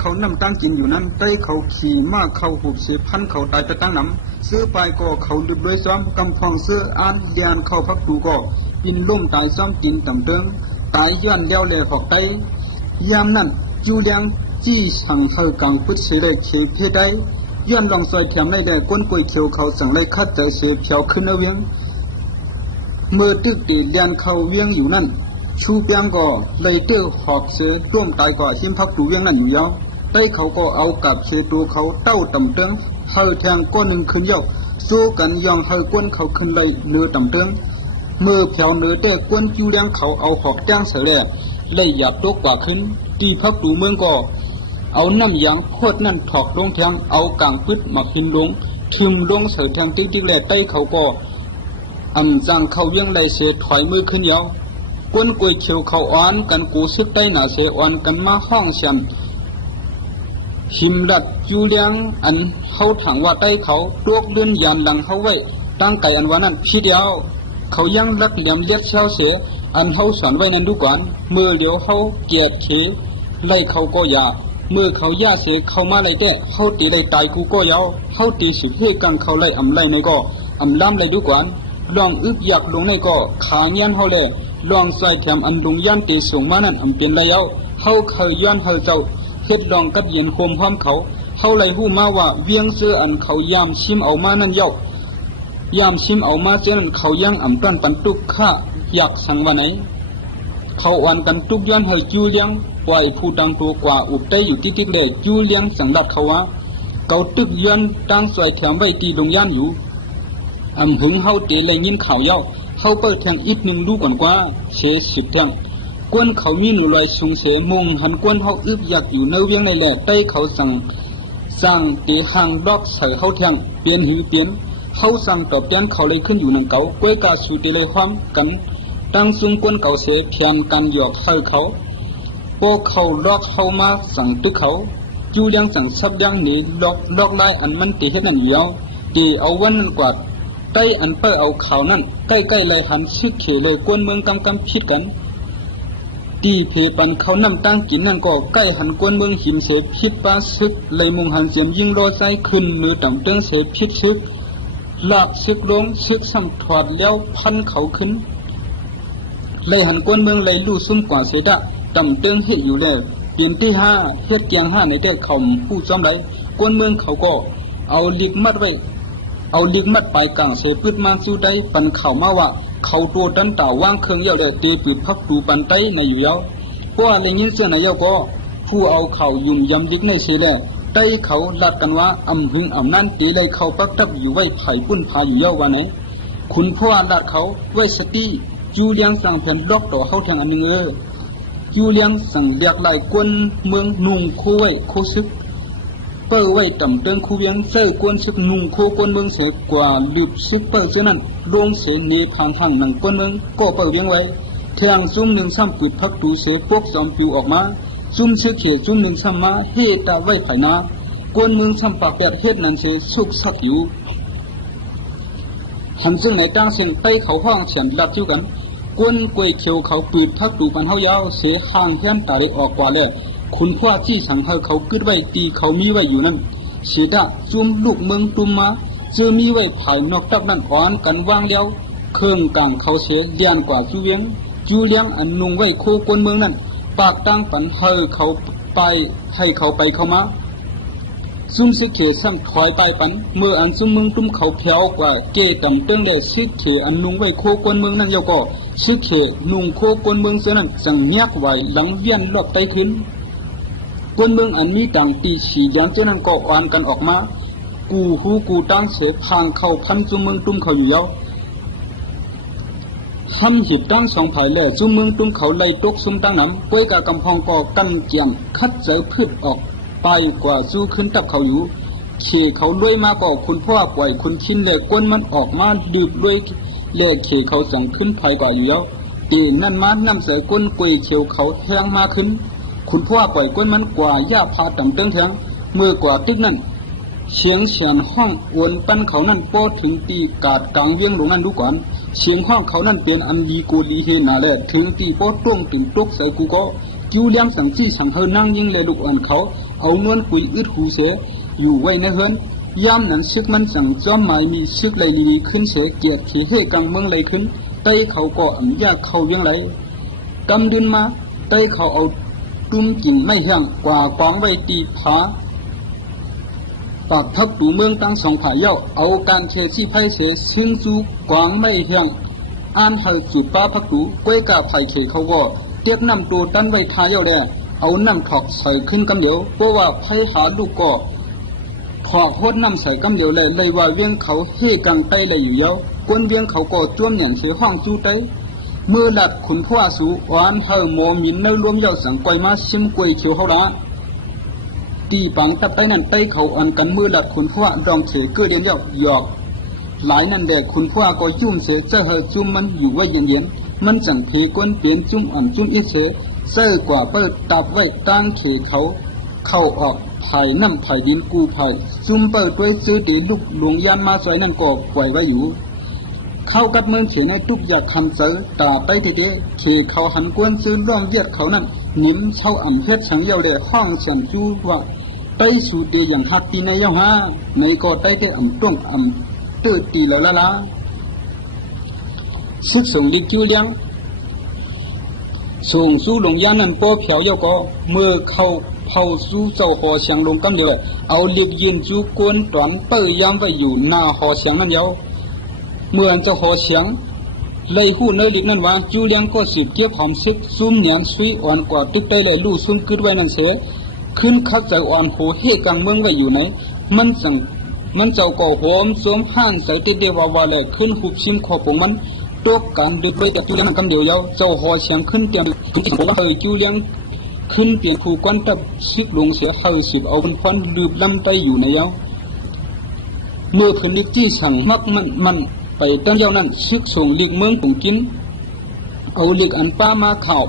เขานำตั้งกินอยู่นั้นได้เขาขี่ม้าเขาหุบเสียพันเขาตายไปตั้งน้ำซื้อไปก็เขาดึบด้วยซ้อมกำพองเสื้ออ่านเลียนเข้าพักดูก็ปินล่มตายซ้อมกินต่ำเติงตายย้อนเลี้ยวเลยหอกไตยามนั้นจูเลียงจี้สั่งเขากังพุทธเสด็จเขียวเพียได้ย้อนลองซอยแถมได้ก้นกวยเขียวเขาสั่งเลยคัดใจเสียเขียวขึ้นเวียงเมื่อตึกตีเลียนเขาเวียงอยู่นั่นชูเปียงก็เลยเตื้อหอกเสือร่วมตายก่อซิมพักดูเวียงนั่นอยู่ยาวได้เขาก็เอากับเสือตัวเขาเต้าต่ำเติงเฮาแทงก้นหนึ่งขึ้นยาวสู้กันยองเฮาก้นเขาขึ้นเลยเนื้อต่ำเติงเมื่อเพียวเนื้อแต่ก้นจูเลี้ยงเขาเอาหอกแจ้งเสือเลยหยับตกกว่าขึ้นตีพักดูเมืองก็เอาน้ำยางโคตรนั่นถอกลงแทงเอากางพึดมาหินลงทึมลงเสือแทงติ๊กๆแลได้เขาก็จังเขาเวียงเลยเสียถอยมือขึ้นยาวก้นกวยเขียวเขาอ่อนกันกูซึกได้หนาเสียอ่อนกันมาห้องเสียนหิมดัดจูเลียงอันเขาถังว่าได้เขาตวกเลื่อนยานหลังเขาไว้ตั้งไก่อันวันนั้นพี่เดียวเขายังรักเหลี่ยมเลียดเช้าเสียอันเขาสอนไว้นั้นดูก่อนเมื่อเดี๋ยวเขาเกียดเขไล่เขาก็ยาเมื่อเขาย่าเสียเขามาไล่แต่เขาตีไล่ตายกูก็ยาวเขาตีสิบเพื่อกังเขาไล่ไล่ในก็ล้ำไล่ดูก่อนลองอึกอยากลงในก็ขาเงี้ยนเขาเลยลองใส่แถมลงยันตีส่งมานั่นเป็นไรเอาเขาเคยย้อนเขาเจ้าเฮ็ดลองกัดเย็นโคมพร้อมเขาไล่หู้มาว่าเวียงเสื้ออันเขายามชิมเอามานั่นเย้ายามชิมเอามาเสื้อนั้นเขายังต้นปันตุกข้าอยากสั่งว่าไหนเขาอ่อนกันตุกย้อนให้จูเลี้ยงปล่อยผู้ดังตัวกว่าอุบได้อยู่ที่ติ๊กเลยจูเลี้ยงสั่งดัดเขาว่าเขาตึกย้อนตั้งสวยแถมไว้ตีลงย่านอยู่หึงเขาเตะเลยยินข่าวเย้าเขาเปิดแทงอีกหนึ่งดูก่อนกว่าเชสุดแทงกวนเขามีหนูลอยสูงเสมงหันกวนเขาอึบอยากอยู่เนื้อเวียงในแหล่ใต้เขาสั่งตีห่างดอกใส่เขาแทงเปลี่ยนหิวเปลี่ยนเขาสั่งตอบแทนเขาเลยขึ้นอยู่หนังเก่ากล้วยกาสูตีเลยความกันตั้งซุ้มกวนเก่าเสเพียงกันหยอกใส่เขาโปเขาลอกเขามาสั่งตึกเขาจูเลี้ยงสั่งซับยังหนีลอกไล่อันมันตีให้นั่นเดียวตีเอาวันนั้นกว่าใต้อันเปิดเอาเขานั่นใกล้ๆเลยหันซึกเขเลยกวนเมืองกำพิดกันตีเพปันเขานำตั้งกินนั่นก็ใกล้หันกวนเมืองหิมเสพิษปาซึกเลยมุงหันเสียมยิงรอไซขึ้นมือต่ำเติงเสพิษซึกลากซึกลงซึกซ้ำถอดแล้วพันเขาขึ้นเลยหันกวนเมืองเลยลู่ซุ่มกว่าเสดะต่ำเติงเฮอยู่แล้วเปลี่ยนที่5เฮ็ดเกียง5ในแก่เขาผู้จอมไรกวนเมืองเขาก็เอาลิกมัดไว้เอาลิกมัดไปกลางเสพืชมาสู้ได้ปันเข่ามาว่าเขาตัวดันต่าว่างเครื่องเยาเลยตีปืดพักดูปันไตในอยู่เยาเพราะอะไรยินเสียในเยาก็ผู้เอาเข่ายุ่มยำลิกในเสียแล้วไตเขาลัดกันว่าหึงนั่นตีเลยเขาปักทับอยู่ไว้ไผ่ปุ้นพาอยู่เยาวันไหนคุณพ่อลัดเขาไว้สติจูเลียงสั่งแผ่นล็อกต่อเขาทางอันหนึ่งจูเลียงสั่งเรียกไล่กวนเมืองนุ่งโคไว้โคซึกเปิดไว้ต่ำเติงคูเวียงเสื้อกวนซึกนุ่งโคกวนเมืองเสียกว่าลืบซึกเปิดเสื้อนั้นลงเสียเนผ่านทางหนังกวนเมืองก็เปิดเวียงไว้แทงซุ่มหนึ่งซ้ำปืดพักตูเสียพวกจอมปิวออกมาซุ่มเสื้อเขียซุ่มหนึ่งซ้ำมาเฮตาไว้ไผ่นากวนเมืองซ้ำปากแปดเฮ็ดนั้นเสียสุกสักอยู่หันซึ่งในกลางเส้นไปเขาห้องเฉียนลัดจิ้วกันกวนกวยเขียวเขาปืดพักตูปันเฮายาวเสียห่างแค่นตาได้ออกกว่าแล้วคุณพ่อที่สั่งเขากึดไว้ตีเขามีไว้อยู่นั่นเสียดะจุ่มลูกเมืองตุมมาเจอมีไว้ภายนอกตับนั่นอ่อนกันวางแล้วเครื่องกลางเขาเสียเลียนกว่าจูเวียงจูเลี้ยงอันนุ่งไว้โคกวนเมืองนั่นปากตั้งปันเขาไปให้เขาไปเข้ามาซุ่มสิเขซ้ำถอยไปปันเมื่ออันซุ่มเมืองตุ้มเขาเพียวกว่าเกต่ำเตื้องได้สิเขอันนุ่งไว้โคกวนเมืองนั่นเจ้าก็สิเขนุ่งโคกวนเมืองเสียนั่นจังแยกไว้หลังเวียนรอบไปขึ้นกวนเมืองอันมีต่างตีสีเลี้ยงเจ้านั้นก็อ่อนกันออกมากูหูกูตั้งเสพพางเข้าพันจุ่มเมืองตุ้มเขาอยู่เยาทำหิบตั้งสองภายแล้วจุ่มเมืองตุ้มเขาไล่ตกซุ่มตั้งน้ำกล้วยกากำพองก็กันเกียงคัดใจพืชออกไปกว่าสู้ขึ้นตับเขาอยู่เขเขาด้วยมาก็คุณพ่อปล่อยคุณชินเลยก้นมันออกมาดืบด้วยเล่เขเขาสั่งขึ้นภายกว่าอยู่เยานั่นมาน้ำเสือก้นกวยเขียวเขาแทงมาขึ้นคุณพ่อปล่อยก้นมันกว่าย่าพาต่ำเติงแทงเมื่อกว่าตึกนั่นเสียงเฉียนห้องอวนปั้นเขานั่นโป้ถึงตีกาดกลางเวียงหลงนั่นดูก่อนเสียงห้องเขานั่นเป็นอันดีกูลีเฮนาเลยถึงตีโป้ต้วงถึงตุกใส่กูก็ จิ้วเลี้ยงสังจีฉังเฮนั่งยิงเลยลูกอ่อนเขาเอานวลกุยอึดหูเสอยู่ไว้ในเฮือนย่ำนั้นซึกมันสั่งจอมหมายมีซึกไหลลีขึ้นเสเกียรติเฮกังเมืองไหลขึ้นไต้เขาก็อันยากเขาเวียงไหลกำดินมาไต้เขาเอาตุ้มกิ่งไม่เหี้ยงกว่ากองไว้ตีผาปากทับตูเมืองตั้งสองผาเย้าเอาการเคชีไพ่เสซึ่งจูกวางไม่เหี้ยงอ่านเฮาจุดป้าพักตูก้วยกาไผ่เขเขาก็เตียบน้ำตัวตั้นไว้ทาเย้าแลเอาน้ำถอกใส่ขึ้นกำเดียวเพราะว่าไพ่หาลูกก็ขอโคตรน้ำใส่กำเดียวเลยว่าเวียงเขาเฮกังไตเลยอยู่เย้ากวนเวียงเขาก็จ้วมอย่างเสียห้องจูไตเมื่อหลัดขุนพ่อสูวานเฮาโมมินเนื้อรวมเย้าสังกวยมาชิมกวยเขียวเขาละตีปังตับไตนั่นไตเขาอันกันมือหลัดขุนพ่อดองเฉยเกลือเดียวเย้าหยอกหลายนั่นแดกขุนพ่อก็จุ่มเสียเจ้าเฮจุ่มมันอยู่ไว้เย็นๆมันจังเพกวนเปลี่ยนจุ่มอ่ำจุ่มอีเสเสื้อกว่าเปิดตับไว้ตั้งเขเขาเข้าออกไผ่น้ำไผ่ดินกูไผ่ซุ่มเปิดด้วยซื้อตีลูกหลวงยานมาสวยนั่นก็ปล่อยไว้อยู่เข้ากับเมืองเขียนในทุกอยากคำเจอตาไปทีเดียวเขเขาหันกวนซื้อร่องเยียดเขานั่นนิ่มเช่าอ่ำเพชรฉังเยาวเดห้องฉันจูว่าไปสู่เดียอย่างฮักตีในเยาฮะในก็ได้แต่อ่ำต้วงอ่ำตื้อตีแล้วละซึกส่งดิกิ้วเลี้ยงส่งสู้หลงยานั่นป้อเผียวเยาก็เมื่อเข้าเผาสู้เจ้าหอเสียงลงกำเดียวเอาเลียบยินจูกวนตอนเปิดยามไว้อยู่หน้าหอเสียงนั่นเยาเมื่อเจ้าหอเสียงเลยหู้เนลิกนั่นว่าจูเลี้ยงก็สืบเกี่ยวความซึกซุ่มเหนียนซุยอ่อนกว่าตึกได้เลยลู่ซุ่มกึดไว้นั่นเสียขึ้นคักใจอ่อนโหเฮกังเมืองไว้อยู่ไหนมันเจ้าก็โหมสวมห่านใส่เตเดวาวาเลยขึ้นหุบชิมขอบของมันตัวการดึกไว้แต่จูเลี้ยงกำเดียวเยาเจ้าหอเสียงขึ้นเตรียมถึงที่บอกว่าเฮยจูเลี้ยงขึ้นเปลี่ยนผู้กวนตับซึกลงเสียเฮยสืบเอาเป็นพรลืบลำไตอยู่ในเยาเมื่อพื้นดินที่สั่งมักมันไปตั้งเยานั้นซึกส่งลีกเมืองตงกินเอาลีกอันป้ามาข่าว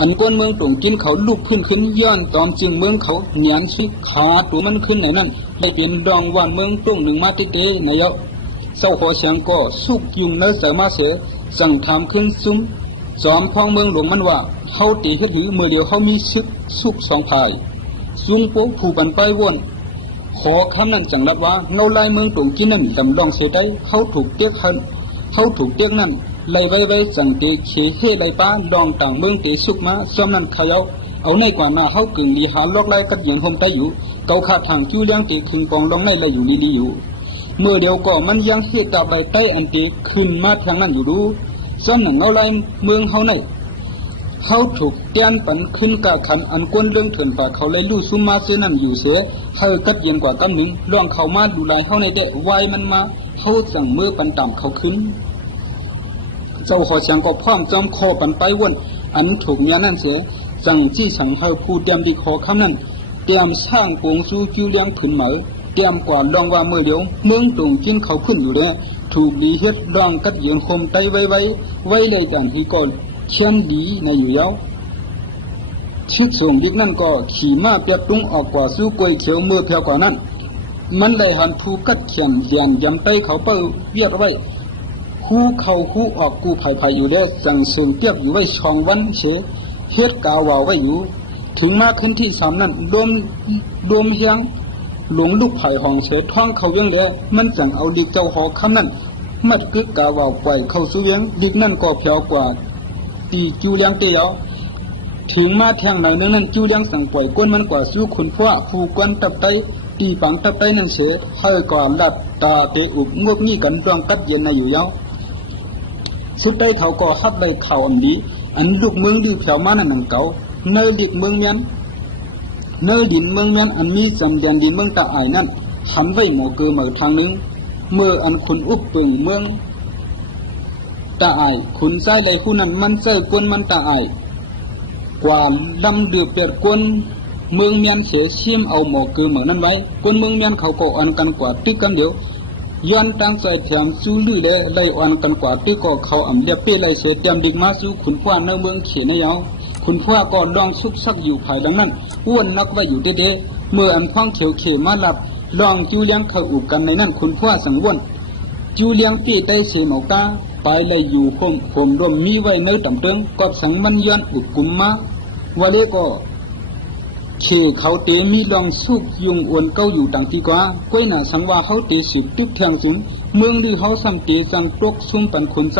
อันก้นเมืองตงกินเขาลูกขึ้นย้อนตอมจึงเมืองเขาเหนียนซึกขาตัวมันขึ้นไหนนั่นได้เป็นดองว่านเมืองตงหนึ่งมาเตในเยาเศร้าหัวเสียงก็สุกยุ่งเนื้อเสือมาเสียสั่งทำขึ้นซุ้มสอมพ้องเมืองหลวงมันว่าเขาตีขึ้นหือเมื่อเดียวเขามีซึกสุกสองภายซุ้มโป๊ะผู้บันไปวนขอคำนั้นจังรับว่าเงาลายเมืองตงกินนั่นลำลองเสียได้เขาถูกเตี้ยหันเขาถูกเตี้ยนั่นไล่ไว้สั่งเตะเฉเฮไล่ป้าดองต่างเมืองเตะสุกมาซ้อมนั่นขยเอาในกว่าหน้าเขากึ่งลีหาลอกไล่กัดเหยียนหมได้อยู่เกาขาทางคิ้วเลี้ยงเตะขึ้นกองลงในไล่อยู่ดีอยู่เมื่อเดียวก็มันยังเฮตาใบใต้อันเตะขึ้นมาทางนั้นอยู่ดูซ้อมหนังเงาลายเมืองเขาในเขาถูกเตียนปันขึ้นกาขันอันกวนเรื่องเถื่อนป่าเขาเลยลู่ซุมมาเสียนั่นอยู่เสียเขากัดเย็นกว่ากำหนึ่งล่องเขามาดูลายเขาในเดะวายมันมาเขาสั่งมือปันต่ำเขาขึ้นเจ้าหอเสียงก็พร้อมจอมคอปันไปวนอันถูกเนี้ยนั่นเสียสั่งจี้สั่งเขาผู้เตรียมดีขอคำนั้นเตรียมสร้างกงสู้กิ้วเลี้ยงขึ้นเหมอเตรียมกว่าลองว่าเมื่อเดียวเมืองตรงกินเขาขึ้นอยู่เลยถูกดีเฮ็ดลองกัดเย็นคมไตไว้เลยกันที่ก่อนเชียนดีในอยู่เย้าชิดส่งดิกนั่นก็ขี่ม้าเปียกตุ้งออกกว่าสู้กวยเขียวมือเพียวกว่านั้นมันเลยหันผู้กัดเขียนเยียนยำไตเขาเปิ้ลเวียดไว้คู่เขาคู่ออกกูไผ่อยู่ได้สั่งส่งเปียกอยู่ไว้ช่องวันเฉเฮ็ดกาวาวไว้อยู่ถึงมาขึ้นที่สามนั้นรวมเฮียงหลวงลูกไผ่ห้องเฉท้องเขาเวียงเลยมันจังเอาดิกเจ้าหอคำนั้นมัดกึกกาวาวปล่อยเข้าสู่เวียงดิกนั่นก็เพียวกว่าตีจูเลี้ยงเตียวถึงมาแทงไหนนั้นจูเลี้ยงสั่งปล่อยก้นมันกว่าสู้ขุนพ่อผู้กวนตับไตตีปังตับไตนั่นเฉยให้ก่อนลัดตาเตอุบงวกนี่กันรองกัดเย็นในอยู่เย้าสุดได้เขาก็ฮับใบเข่าอันนี้อันลูกเมืองดิวแถวมานั่นหนังเก่าเนยดิบเมืองเมียนอันมีจำเดียนดินเมืองตาอายนั่นหันไว้หมอเกือเหมือทางนึงเมื่ออันขุนอุบเปิงเมืองตาอายขุนใจใดคู่นั้นมันใจกวนมันตาอายกว่าลำเดือเปียดกวนเมืองเมียนเสียเชี่ยมเอาหมอเกือเหมือนนั้นไว้กวนเมืองเมียนเขาก็อ่อนกันกว่าติ๊กกันเดียวย้อนตั้งใจแถมสู้ลื่นเลยไล่อ่อนกันกว่าติ๊กก็เขาอ่ำเลียเป้ไล่เสียเตรียมดิกมาสู้ขุนพ่อในเมืองเขียนในยาวขุนพ่อก็ลองซุกซักอยู่ภายดังนั้นอ้วนนักไว้อยู่เด้ๆเมื่ออันพ้องเขียวเขมาหลับลองจูเลี้ยงเขาอุบกันในนั้นขุนพ่อสังวนจูเลี้ยงปีได้เสียหมอกาไปเลยอยู่ผมร่วมมีไว้เนื้อต่ำเติงก็สังมันย้อนอุดกุมมา ว่าเลก็เขเขาเตมีลองสุกยุงอวนเก้าอยู่ต่างที่กว่าก้อยหน้าสังว่าเขาเตสิตึกแทงสิงเมืองดื้อเขาสังเตสังตกซุ่มปันคนใจ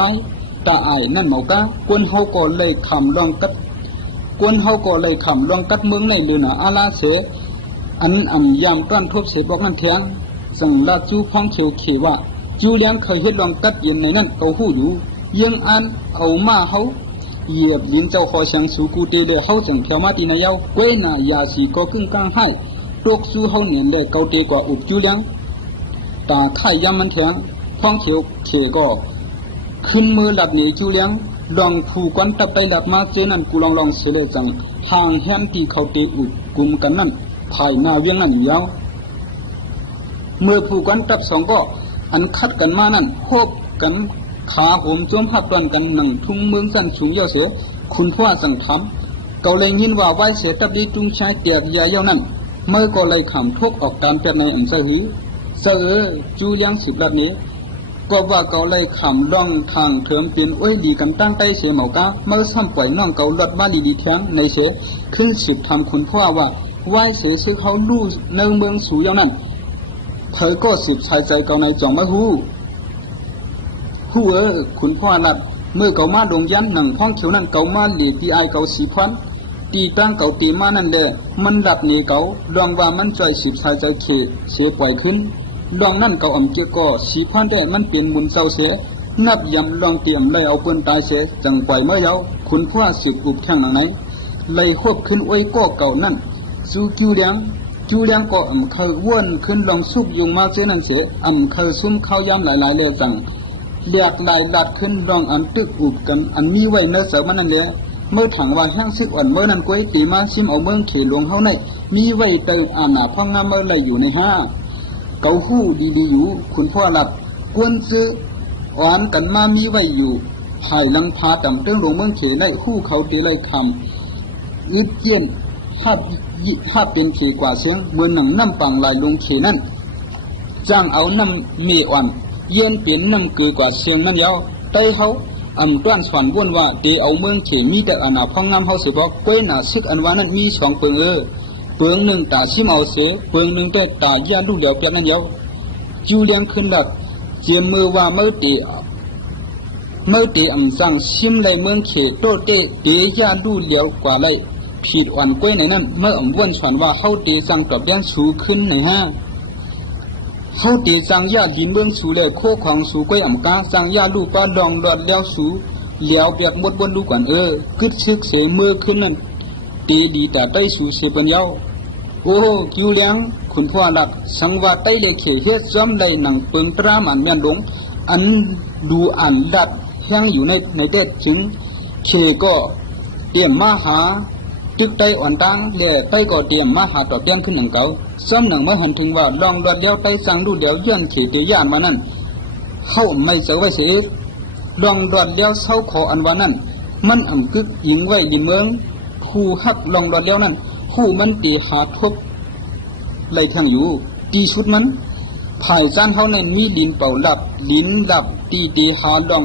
ตาอายนั่นเมากะกวนเขาก็เลยคำลองกัดกวนเขาก็เลยคำลองกัดเมืองในเรือนอาลาเสอันยามต้อนทบเสบอกนั่นแทงสังลาจูพ้องเขียวเขว่าจูเลี้ยงเคยเฮ็ดลองกัดเย็นในนั้นเขาหู้อยู่ยังอันเอามาเขาเหยียบยิงเจ้าขอเสียงสู่กูเตเลเขาจังเขียวมาตีนายาวเว้นายาสีก็กึ่งกลางให้ตกสู่เขาเนี่ยเลยเกาเตกว่าอุบจูเลี้ยงตาไข่ยามมันแทงพ้องเขียวเขก็ขึ้นมือหลับหนีจูเลี้ยงลองผูกวันตับไปหลับมาเจนั่นกูลองเสลจังห่างแหนที่เขาเตอุบกุมกันนั่นภายหน้าเวียงนั่นยาวเมื่อผูกวันตับสองก็อันคัดกันมานั่นโคบกันขาโหมจมหับกันกันหนังทุ่งเมืองสั้นสูงยาวเสือคุณพ่อสั่งทำเกาเลยยินว่าไว้เสือตับดีจุงชายเตียกยาเย้านั่นเมื่อก็เลยขำทุกออกตามแต่ในอันเสหีเสือจูยังสิบลัดนี้ก็ว่าเกาเลยขำล่องทางเถิมเป็นอ้อยดีกันตั้งใต้เสียเหมากาเมื่อซ้ำปล่อยน้องเกาลดบ้านดีๆแทงในเสือขึ้นสิบทำคุณพ่อว่าไว้เสือซื้อเขาลู่ในเมืองสูงยาวนั่นเธอก็สิบชายใจเกาในจ่องมะฮูคุณพ่อหลัดเมื่อเกามาดงยันหนังพ้องเขียวนั่นเกามาหลีตีไอเกาสีพันตีตั้งเกาตีมานั่นเด้มันหลับหนีเกาลองว่ามันใจสิบชายใจเขเสียปล่อยขึ้นลองนั่นเกาอ่ำเกี่ยก็สีพันได้มันเป็นบุญเศร้าเสียนับยำลองเตรียมเลยเอาปืนตายเสียจังปล่อยเมื่อเยาคุณพ่อสิบอุบแข้งหนังไหนเลยควบขึ้นอ้อยก็เก่านั่นสู้จูเลี้ยงก็อ่ำเคยว่นขึ้นลองซุกยุงมาเสียนั่นเสียอ่ำเคยซุ่มเข้ายำหลายๆเลยจังเรียกลายลัดขึ้นรองอันตึกอุบกันอันมีไว้เนื้อเสือมันนั่นแหละเมื่อถังว่าแห้งซึกอ่อนเมื่อนั้นก้อยตีมาซิมเอาเมืองเขหลวงเฮาในมีไว้เติมอาณาพ่องามเมื่อไรอยู่ในห้าเกาหู้ดีๆอยู่คุณพ่อหลับกวนซื้อหวานกันมามีไว้อยู่หายลังพาต่ำเติงหลวงเมืองเขในหู้เขาตีเลยคำอึดเย็นห้าเป็นเขกว่าเสียงเมื่อหนังน้ำปังลายลงเขนั่นจ้างเอาน้ำเมอ่อนเย็นเป็นน้ำเกลือกว่าเสียงนั่นยาวไต้เขาต้านสวนวนว่าเตเอาเมืองเขมีแต่อาณาพ่องงามเขาสิบอกก้อยหนาซึกอันว่านั้นมีสองเปิงเปิงหนึ่งตาชิมเอาเสเปิงหนึ่งแต่ตาย่าลูกเดียวเปียกนั่นยาวจูเลี้ยงขึ้นหลักเจียมมือว่าเมื่อเตสั่งชิมเลยเมืองเขโตเตย่าลูกเดียวกว่าไรผิดอ่อนก้อยในนั้นเมื่อวนสวนว่าเขาเตสั่งตอบยังสูขึ้นหนึ่งห้าเขาตีสังยาดินเมืองสูเลยโคของสูก้อยอ่ำกาสังยาลูกป้าดองหลอดแล้วสูเหลียวเปียกหมดบนลูกก่อนกึดซึกเสมือขึ้นนั่นตีดีแต่ใต้สูเสปัญญาโอ้คิวเลี้ยงคุณพ่อหลักสังว่าใต้เลยเขเฮ็ดซ้อมเลยหนังเปิงตรามันแม่นหลงอันดูอันดัดแห้งอยู่ในเด็ดจึงเขก็เตรียมมาหาตึกไตอ่อนตังเล่ไตก็เตรียมมาหาตอบยังขึ้นหนังเก่าซ้ำหนังเมื่อหันถึงว่าลองรอดเดียวไตสั่งดูเดียวย้อนเขตย่านมานั่นเข้าไม่เสียไว้เสียลองรอดเดียวเศร้าขออันว่านั่นมันอ่ำกึกยิงไว้ดินเมืองคู่ฮักลองรอดเดียวนั่นคู่มันตีหาทบไหลทางอยู่ตีชุดมันภายจานเขาในมีดินเป่าหลับดินหลับตีหาลอง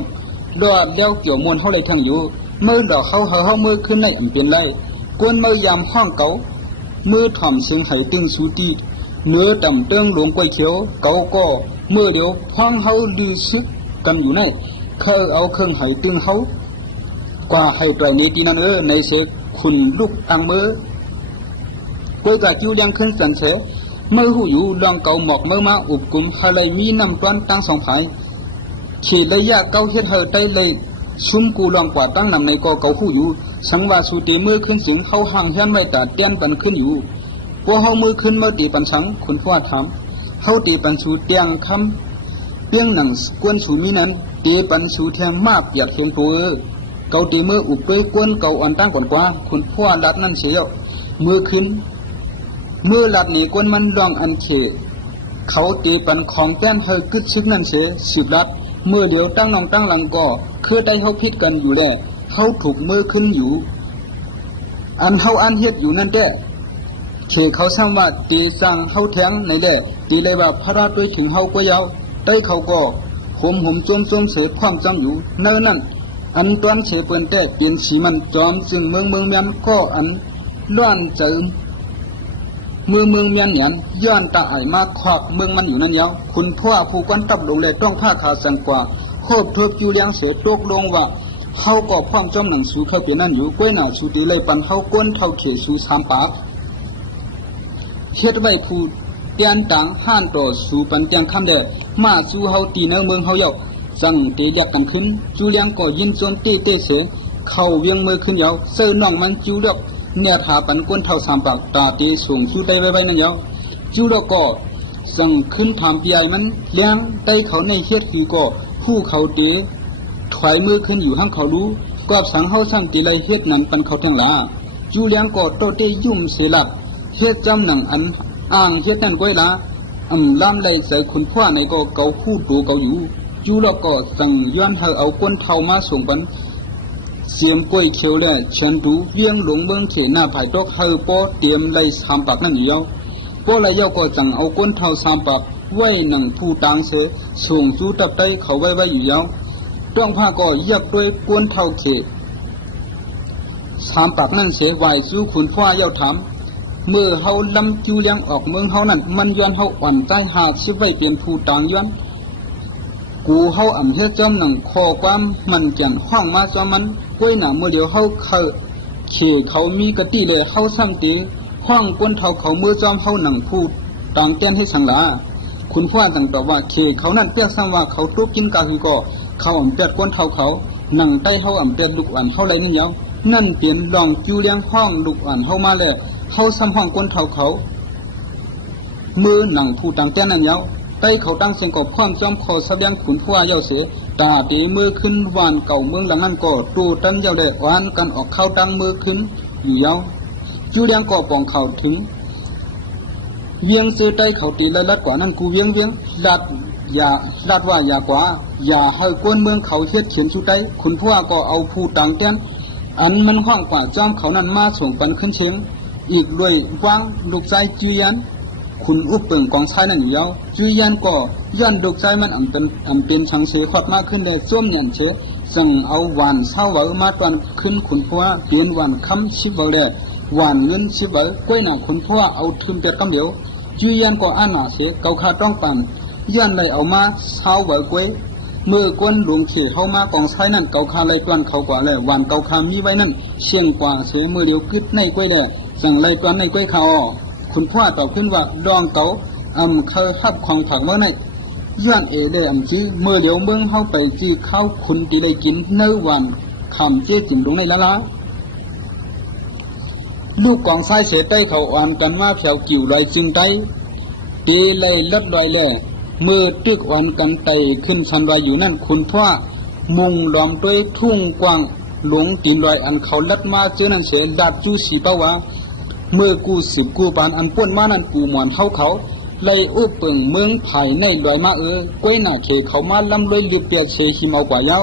รอดเดียวเกี่ยวมวลเขาไหลทางอยู่เมื่อดอกเขามือขึ้นในอ่ำเป็นไรกวนเมื่อยามห้องเก่าเมื่อถ่อมซึ่งให้ตึงสูตีเนื้อต่ำเติงหลวงก้อยเขียวเก่าก็เมื่อเดียวห้องเขาดื้อซึกกันอยู่ในเคยเอาเครื่องให้ตึงเขากว่าให้ตัวนี้ที่นั่นในเสกคุณลูกตังมือก้อยกะจิ้วเลี้ยงขึ้นสันเสเมื่อหูอยู่ลองเก่าหมอกเมื่อมาอุบกุมอะไรมีน้ำต้นตั้งสองผายเขตระยะเก่าเฮ็ดเฮอได้เลยซุ่มกูลองกว่าตั้งนำในกอเก่าหูอยู่สังว่าสูตีมือขึ้นสิงเขาห่างเฮือนไว้ตาเตี้ยนปันขึ้นอยู่พวกเขามือขึ้นเมื่อตีปันสังคุณพ่อถามเขาตีปันสูเตียงคำเปียงหนังกวนสูมีนั้นตีปันสูแทงมาเปียกเพียงตัวเกาตีมืออุบไปกวนเก่าอ่อนตั้งก่อนกว่าคุณพ่อลัดนั่นเสียมือขึ้นมือลัดนี่กวนมันลองอันเขเขาตีปันของแป้นเฮกึดซึกนั่นเสียสิบลัดมือเดียวตั้งน้องตั้งหลังก่อคือได้เขาพิดกันอยู่แล้วเขาถูกมือขึ้นอยู่อันเขาอันเฮ็ดอยู่นั่นแท้เขเขาซ้ำว่าตีสั่งเขาแทงในแด่ตีเลยว่าพระราชด้วยถึงเขาก็ยาวได้เขาก็ห่มจมเสดความจำอยู่เนิ่นนั่น อันตอนเฉเปิ้นแต่เปลี่ยนสีมันจอมซึ่งเมืองเมียนก็อันล้วนเจอเมืองเมียนหยันย้อนตาไอมาควักเมืองมันอยู่นั่นยาวคุณพ่อผู้กันตับลงเลยต้องผ้าขาสังกว่าโคบทบจูเลียงเสือตกลงว่าเฮาก็พร้อมจอมหนังสูเข้าเปลี่ยนนั่นอยู่ก้วยหน้าสูตีเลยปันเฮาก้นเท่าเขสู3ปากเฮ็ดไว้ผู้เตียนตังห้านต่อสู่ปันเตียงคำเด้มาสู่เฮาตีเนเมืองเฮาเยาจังเตเรียกกันขึ้นจูเลียงก็ยินโจมตีเตเสเข้าเวียงมือขึ้นยาวเสื้อน้องมันจูเลือกเนี่ยหาปันก้นเท่า3ปากตาตีสูงสู่ได้ไว้นั่นยาวจูเลือกก็จังขึ้นถามปีไอมันเลี้ยงไตเขาในเฮ็ดคือก็ผู้เขาเตถอยมือขึ้นอยู่ห้างเขารู้กอบสังเฮาสั่งตีเลยเฮ็ดนั้นปันเขาทั้งหลาจูเลียงก็โตเตยุ่มเสลับเฮ็ดจำหนังอันอ่างเฮ็ดนั่นก้อยละล้ำเลยใส่คุณพ่อในก็เกาคู่ตัวเกาอยู่จูแล้วก็สั่งย้อนเฮาเอาก้นเท่ามาส่งปันเสียมก้อยเขียวเลยเชิญดูเลี้ยงหลงเมืองเขหน้าภายตอกเฮาป้อเตรียมเลย3ปากนั่นเดียวป้อเลยยาก็สั่งเอาก้นเท่า3ปากไว้หนังผู้ต่างเสส่งจูตับไตเขาไว้อยู่ยาวต้องผ้าก็ยักด้วยก้นเท่าเข3ปากนั่นเสียไหวสู้คุณพ่อเย้าถามเมื่อเฮาลำจูเลี้ยงออกเมืองเฮานั่นมันย้อนเฮาอ่อนใจหาสิไว้เปลี่ยนผู้ต่างย้อนกูเฮาเฮ็ดจอมหนังขอความมันแก่นห้องมาจอมมันก้วยหน้าเมื่อเดียวเฮาเขเขามีกะติเลยเฮาซ้ำตีห้องก้นเท่าเขามือจอมเฮาหนังผู้ต่างแก่นให้สังลาคุณพ่อต่างตอบว่าเขเขานั่นเปียกซ้ำว่าเขาตุกกินกะคือก็เขาเปียกก้นเท่าเขาหนังใต้เฮาเปียกลูกอ่อนเฮาไรนี่ยาวนั่นเปลี่ยนลองจูเลี้ยงห้องลูกอ่อนเฮามาแล้วเฮาซ้ำห้องก้นเท่าเขามือหนังผู้ต่างแก่นนั่นยาวใต้เขาตั้งเสียงก็พร้อมจอมขอแสดงขุนพัวเย้าเสตาตีมือขึ้นวานเก่าเมืองหลังนั้นก็ตูตันเย้าได้วานกันออกเข้าตั้งมือขึ้นอยู่เย้าจูเลียงก็ปองเขาถึงเวียงซื้อใต้เขาตีละลัดกว่านั้นกูเวียงลัดว่าอย่ากว่าอย่าให้ก้นเมืองเขาเฮ็ดเขียนชูใต้ขุนพัวก็เอาผู้ต่างแก่นอันมันห้องกว่าจอมเขานั้นมาส่งปันขึ้นเชียงอีกด้วยวางลูกใจจียันคุณอุปเปิงกองชายนั่นอยู่ยาวจุยันก็ย้อนดอกใจมันเป็นชังเสือขอดมากขึ้นเลยส้มเนียนเชสั่งเอาหวานเศร้าเวอมาตอนขึ้นขุนพัวเปลี่ยนหวานคำชิบเวอเลยหวานเงินชิบเวอก้อยหน้าขุนพัวเอาทุนเป็ดกำเดียวจุยันก็อ่านหนาเสเกาคาต้องปั่นย้อนเลยเอามาเศร้าเวอก้อยเมื่อก้นหลวงเขี่ยเข้ามากองชายนั่นเกาคาเลยตอนเขากว่าเลยหวานเกาคามีไว้นั่นเชียงกว่าเสเมื่อเดียวกึดในก้อยเลยสั่งเลยตอนในก้อยเขาคุณพ่อตอบขึ้นว่าดองเก่าเคยฮับของผักเมื่อไหร่ย้อนได้จีเมื่อเดี๋ยวเมืองเฮาไปจีเข้าคุณตีได้กินเนื้อวันคำเจ๊จิ๋มลงในละลูกกองไส้เสใต้เขาอ่อนกันว่าแผ่วกิ่วลอยจึงได้ตีเลยลดลอยเลยเมื่อตึกอ่อนกันไตขึ้นชันลอยอยู่นั่นคุณพ่อมุงล้อมด้วยทุ่งกว้างหลงตีนลอยอันเขาลัดมาเจอนั่นเสียดัดจูสีเป้าวะเมื่อกู10กูปานอันป้นมานั่นกูหมอนเขาเลยอุปเปิงเมืองภายในลอยมาก้วยหน้าเขเขามาลำลอยลิบเปียเชหิมเอากว่าเย้า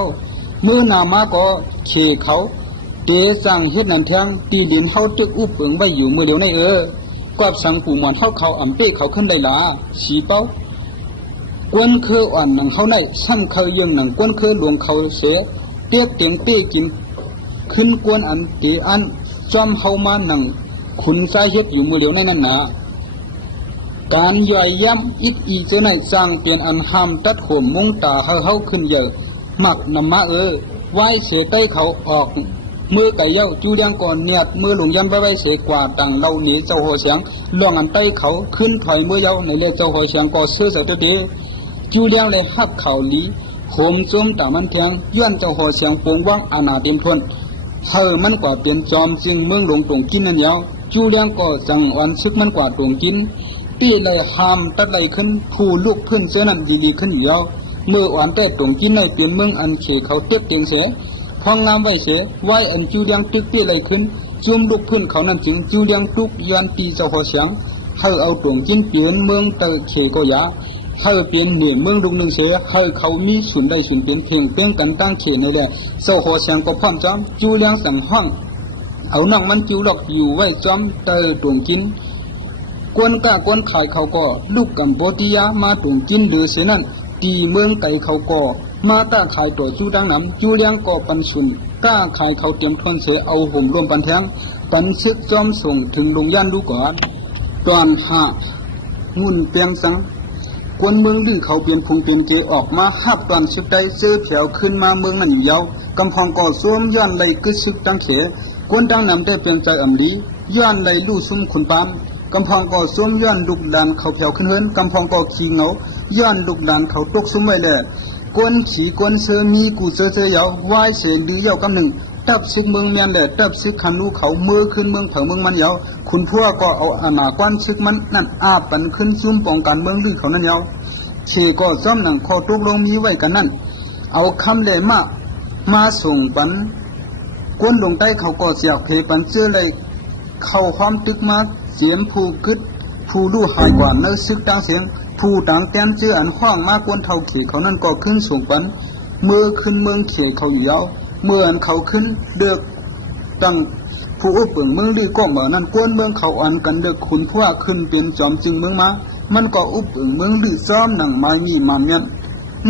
เมื่อนามาก็เขเขาเตสั่งเฮ็ดนั่นแทงตีดินเฮาตึกอุปเปิงไว้อยู่มือเดียวในกวบสั่งกูหมอนเขาเป้เขาขึ้นได้ละสีเป้ากวนเคออ่อนหนังเขาในซ้ำเคยยังหนังกวนเคอหลวงเขาเสียเปียกเตียงเป้กินขึ้นกวนอันเตอันจอมเฮามาหนังคุณสาเหตุอยู่มือเดียวในนั้นนะการย่อยย้ำอิดอีเจ้าในสร้างเปลี่ยนอันห้ามตัดโขมมุงตาเฮาขึ้นเยอะมักนำมาไว้เสใต้เขาออกมือไก่เย้าจูเลียงก่อนเนียดมือหลงยันไว้เสกว่าต่างเราหนีเจ้าหัวเสียงล่องอันใต้เขาขึ้นถอยมือเย้าในเรือเจ้าหัวเสียงก็เสื้อใส่ตัวเดียวจูเลียงเลยหับเข่าลีโหมจมตามันแทงย้อนเจ้าหัวเสียงปงว่างอาณาเต็มทนมันกว่าเปลี่ยนจอมจึงเมืองหลงตรงกินนั่นเย้าจูเลียงก็จังวันซึกมันกว่าตรงกินปีเลยหามตัดไหลขึ้นผู้ลูกเพื่อนเสื้อนั่นดีขึ้นเยอะเมื่อวันแต่ตรงกินเลยเปลี่ยนเมืองอันเขเขาเตี้ยเตียงเสียพองงามไว้เสียไว้อันจูเลียงตึกปีเลยขึ้นจุ่มลูกเพื่อนเขานั่นจึงจูเลียงตุกยันตีเจ้าหัวเสียงเอาตรงกินเปลี่ยนเมืองเตอเขก็ยาเปลี่ยนเหนือเมืองลูกหนึ่งเสียเขามีส่วนได้ส่วนเปลี่ยนเพียงเพียงกันตั้งเขนี่แหละเจ้าหัวเสียงก็พร้อมจอมจูเลียงสั่งห้องเอาน้องมันจิ๋วหลอกอยู่ไว้จอมเตอตรงกินกวนขายเขาก็ลูกกัมพูชามาตรงกินหรือเสนั่น ตีเมืองไก่เขาก่อมาต้าขายตัวจูดังน้ำจูเลี้ยงก่อปันสุนก้าขายเขาเตรียมทนเสือเอาห่มรวมปันแทงปันซึกจอมส่งถึงลงย่านดูก่อนตอน5งุ่นเปียงสังกวนเมืองดื้อเขาเปลี่ยนพุงเปลี่ยนเกออกมาหับตอนชิบได้เสื้อเผียวขึ้นมาเมืองนั่นอยู่ยาวกำพองก่อซ้วมย้อนไหลกึศซึกตั้งเขกวนดังน้ำได้เปลี่ยนใจอำลีย้อนไหลลู่ซุ่มขุนปามกำพองก่อซ้วมย้อนลูกดานเขาเผียวขึ้นเฮินกำพองก่อขี้เหงาย้อนลูกดานเขาตกซุ่มไว้เลยกวนขี่กวนเสือมีกูเสือเยาววายเสนดื้อยาวกำหนึ่งตับซึกเมืองเมียนเลยตับซึกคันลูกเขาเมื่อขึ้นเมืองเผาเมืองมันยาวคุณพวกก็เอาอาณาควันซึกมันนั่นอาปันขึ้นซุ่มป้องกันเมืองดื้อเขานั่นยาวเชก็ซ้อมหนังคอตกลงมีไว้กันนั่นเอาคำเลยมาส่งปันกวนลงใต้เขาก็เสียเพปันเจอเลยเข้าความตึกมาเสียมผู้กึดผู้ลู่หายกว่าเนื้อซึกต่างเสียงผู้ต่างแต้มเจออันห้องมากวนเท่าเขเขานั่นก็ขึ้นส่งปันเมื่อขึ้นเมืองเขเขาอยู่ยาวเมื่ออันเขาขึ้นเดือกตั้งผู้อุปเปิงเมืองดื้อก็เหมือนนั่นกวนเมืองเขาอันกันเดือกขุนพวกขึ้นเป็นจอมจึงเมืองมามันก็อุปเปิงเมืองดื้อซ้อมหนังไม้มีมาเมียน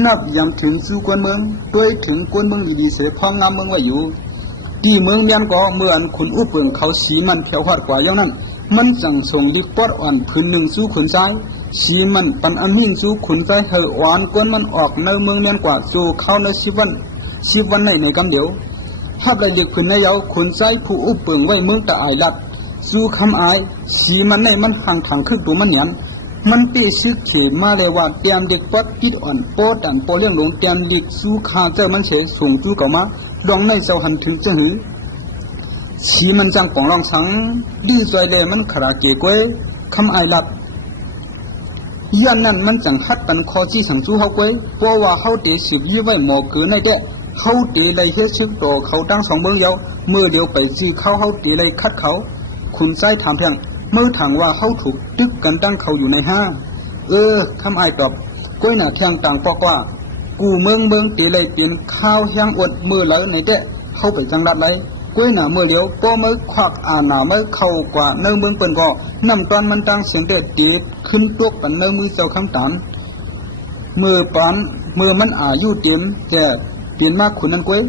นับยำถึงสู่กวนเมืองด้วยถึงกวนเมืองดีๆเสียพองงามเมืองไว้อยู่ที่เมืองเมียนก็เมื่ออันขุนอุปเปิงเขาสีมันแผ่วหอดกว่าอย่างนั้นมันจังส่งดิปอดอ่อนพื้นหนึ่งสู่ขุนซ้ายสีมันปันอันหิ่งสู่ขุนซ้ายเหออ่อนกวนมันออกในเมืองเมียนกว่าสู่เข้าใน10 วันในกำเดียวถ้าได้เรียกขึ้นในเยาขุนซ้ายผู้อุปเปิงไว้เมืองตะอายลัดสู่คำอายสีมันในมันห่างทางขึ้นตัวมันเหนียนมันเปซึกเขมาเลยว่าเตรียมเด็กปัดปิดอ่อนโปดันโปเลี้ยงลงเตรียมเด็กสู่คาเจ้ามันเฉยส่งจู่เก่ามาดองในเจ้าหันถึงจะหือสีมันจังป่องรองสังดื้อใจเลยมันขราเกกวยคำอายลัดย้อนนั้นมันจังฮัดปันคอจี้สังจู่เฮากวยเพราะว่าเฮาเตะสืบยื้อไว้หมอเกินในเด้เขาตีเลยเฮ็ดชึกโตเขาตั้ง2เมืองเยาเมื่อเดียวไปจี้เขาตีเลยคัดเขาคุณไส้ถามเพียงเมื่อถามว่าเขาถูกตึกกันตั้งเขาอยู่ในห้าคำอายตอบก้อยหน้าเทียงต่างกว่ากูเมืองตีเลยเปลี่ยนข้าวแห้งอดมือเลยในเด้เข้าไปจังรัดเลยก้อยหน้าเมื่อเดียวก็เมื่อควักหน้าเมื่อเข้ากว่าเนื้อเมืองเปิ้นก็นำตอนมันตั้งเสียงเด็ดตีขึ้นตัวปันเนื้อมือเจ้าคำตานเมื่อมันอายุเต็มแก่เปลี่ยนมากขุนนั้นก้อย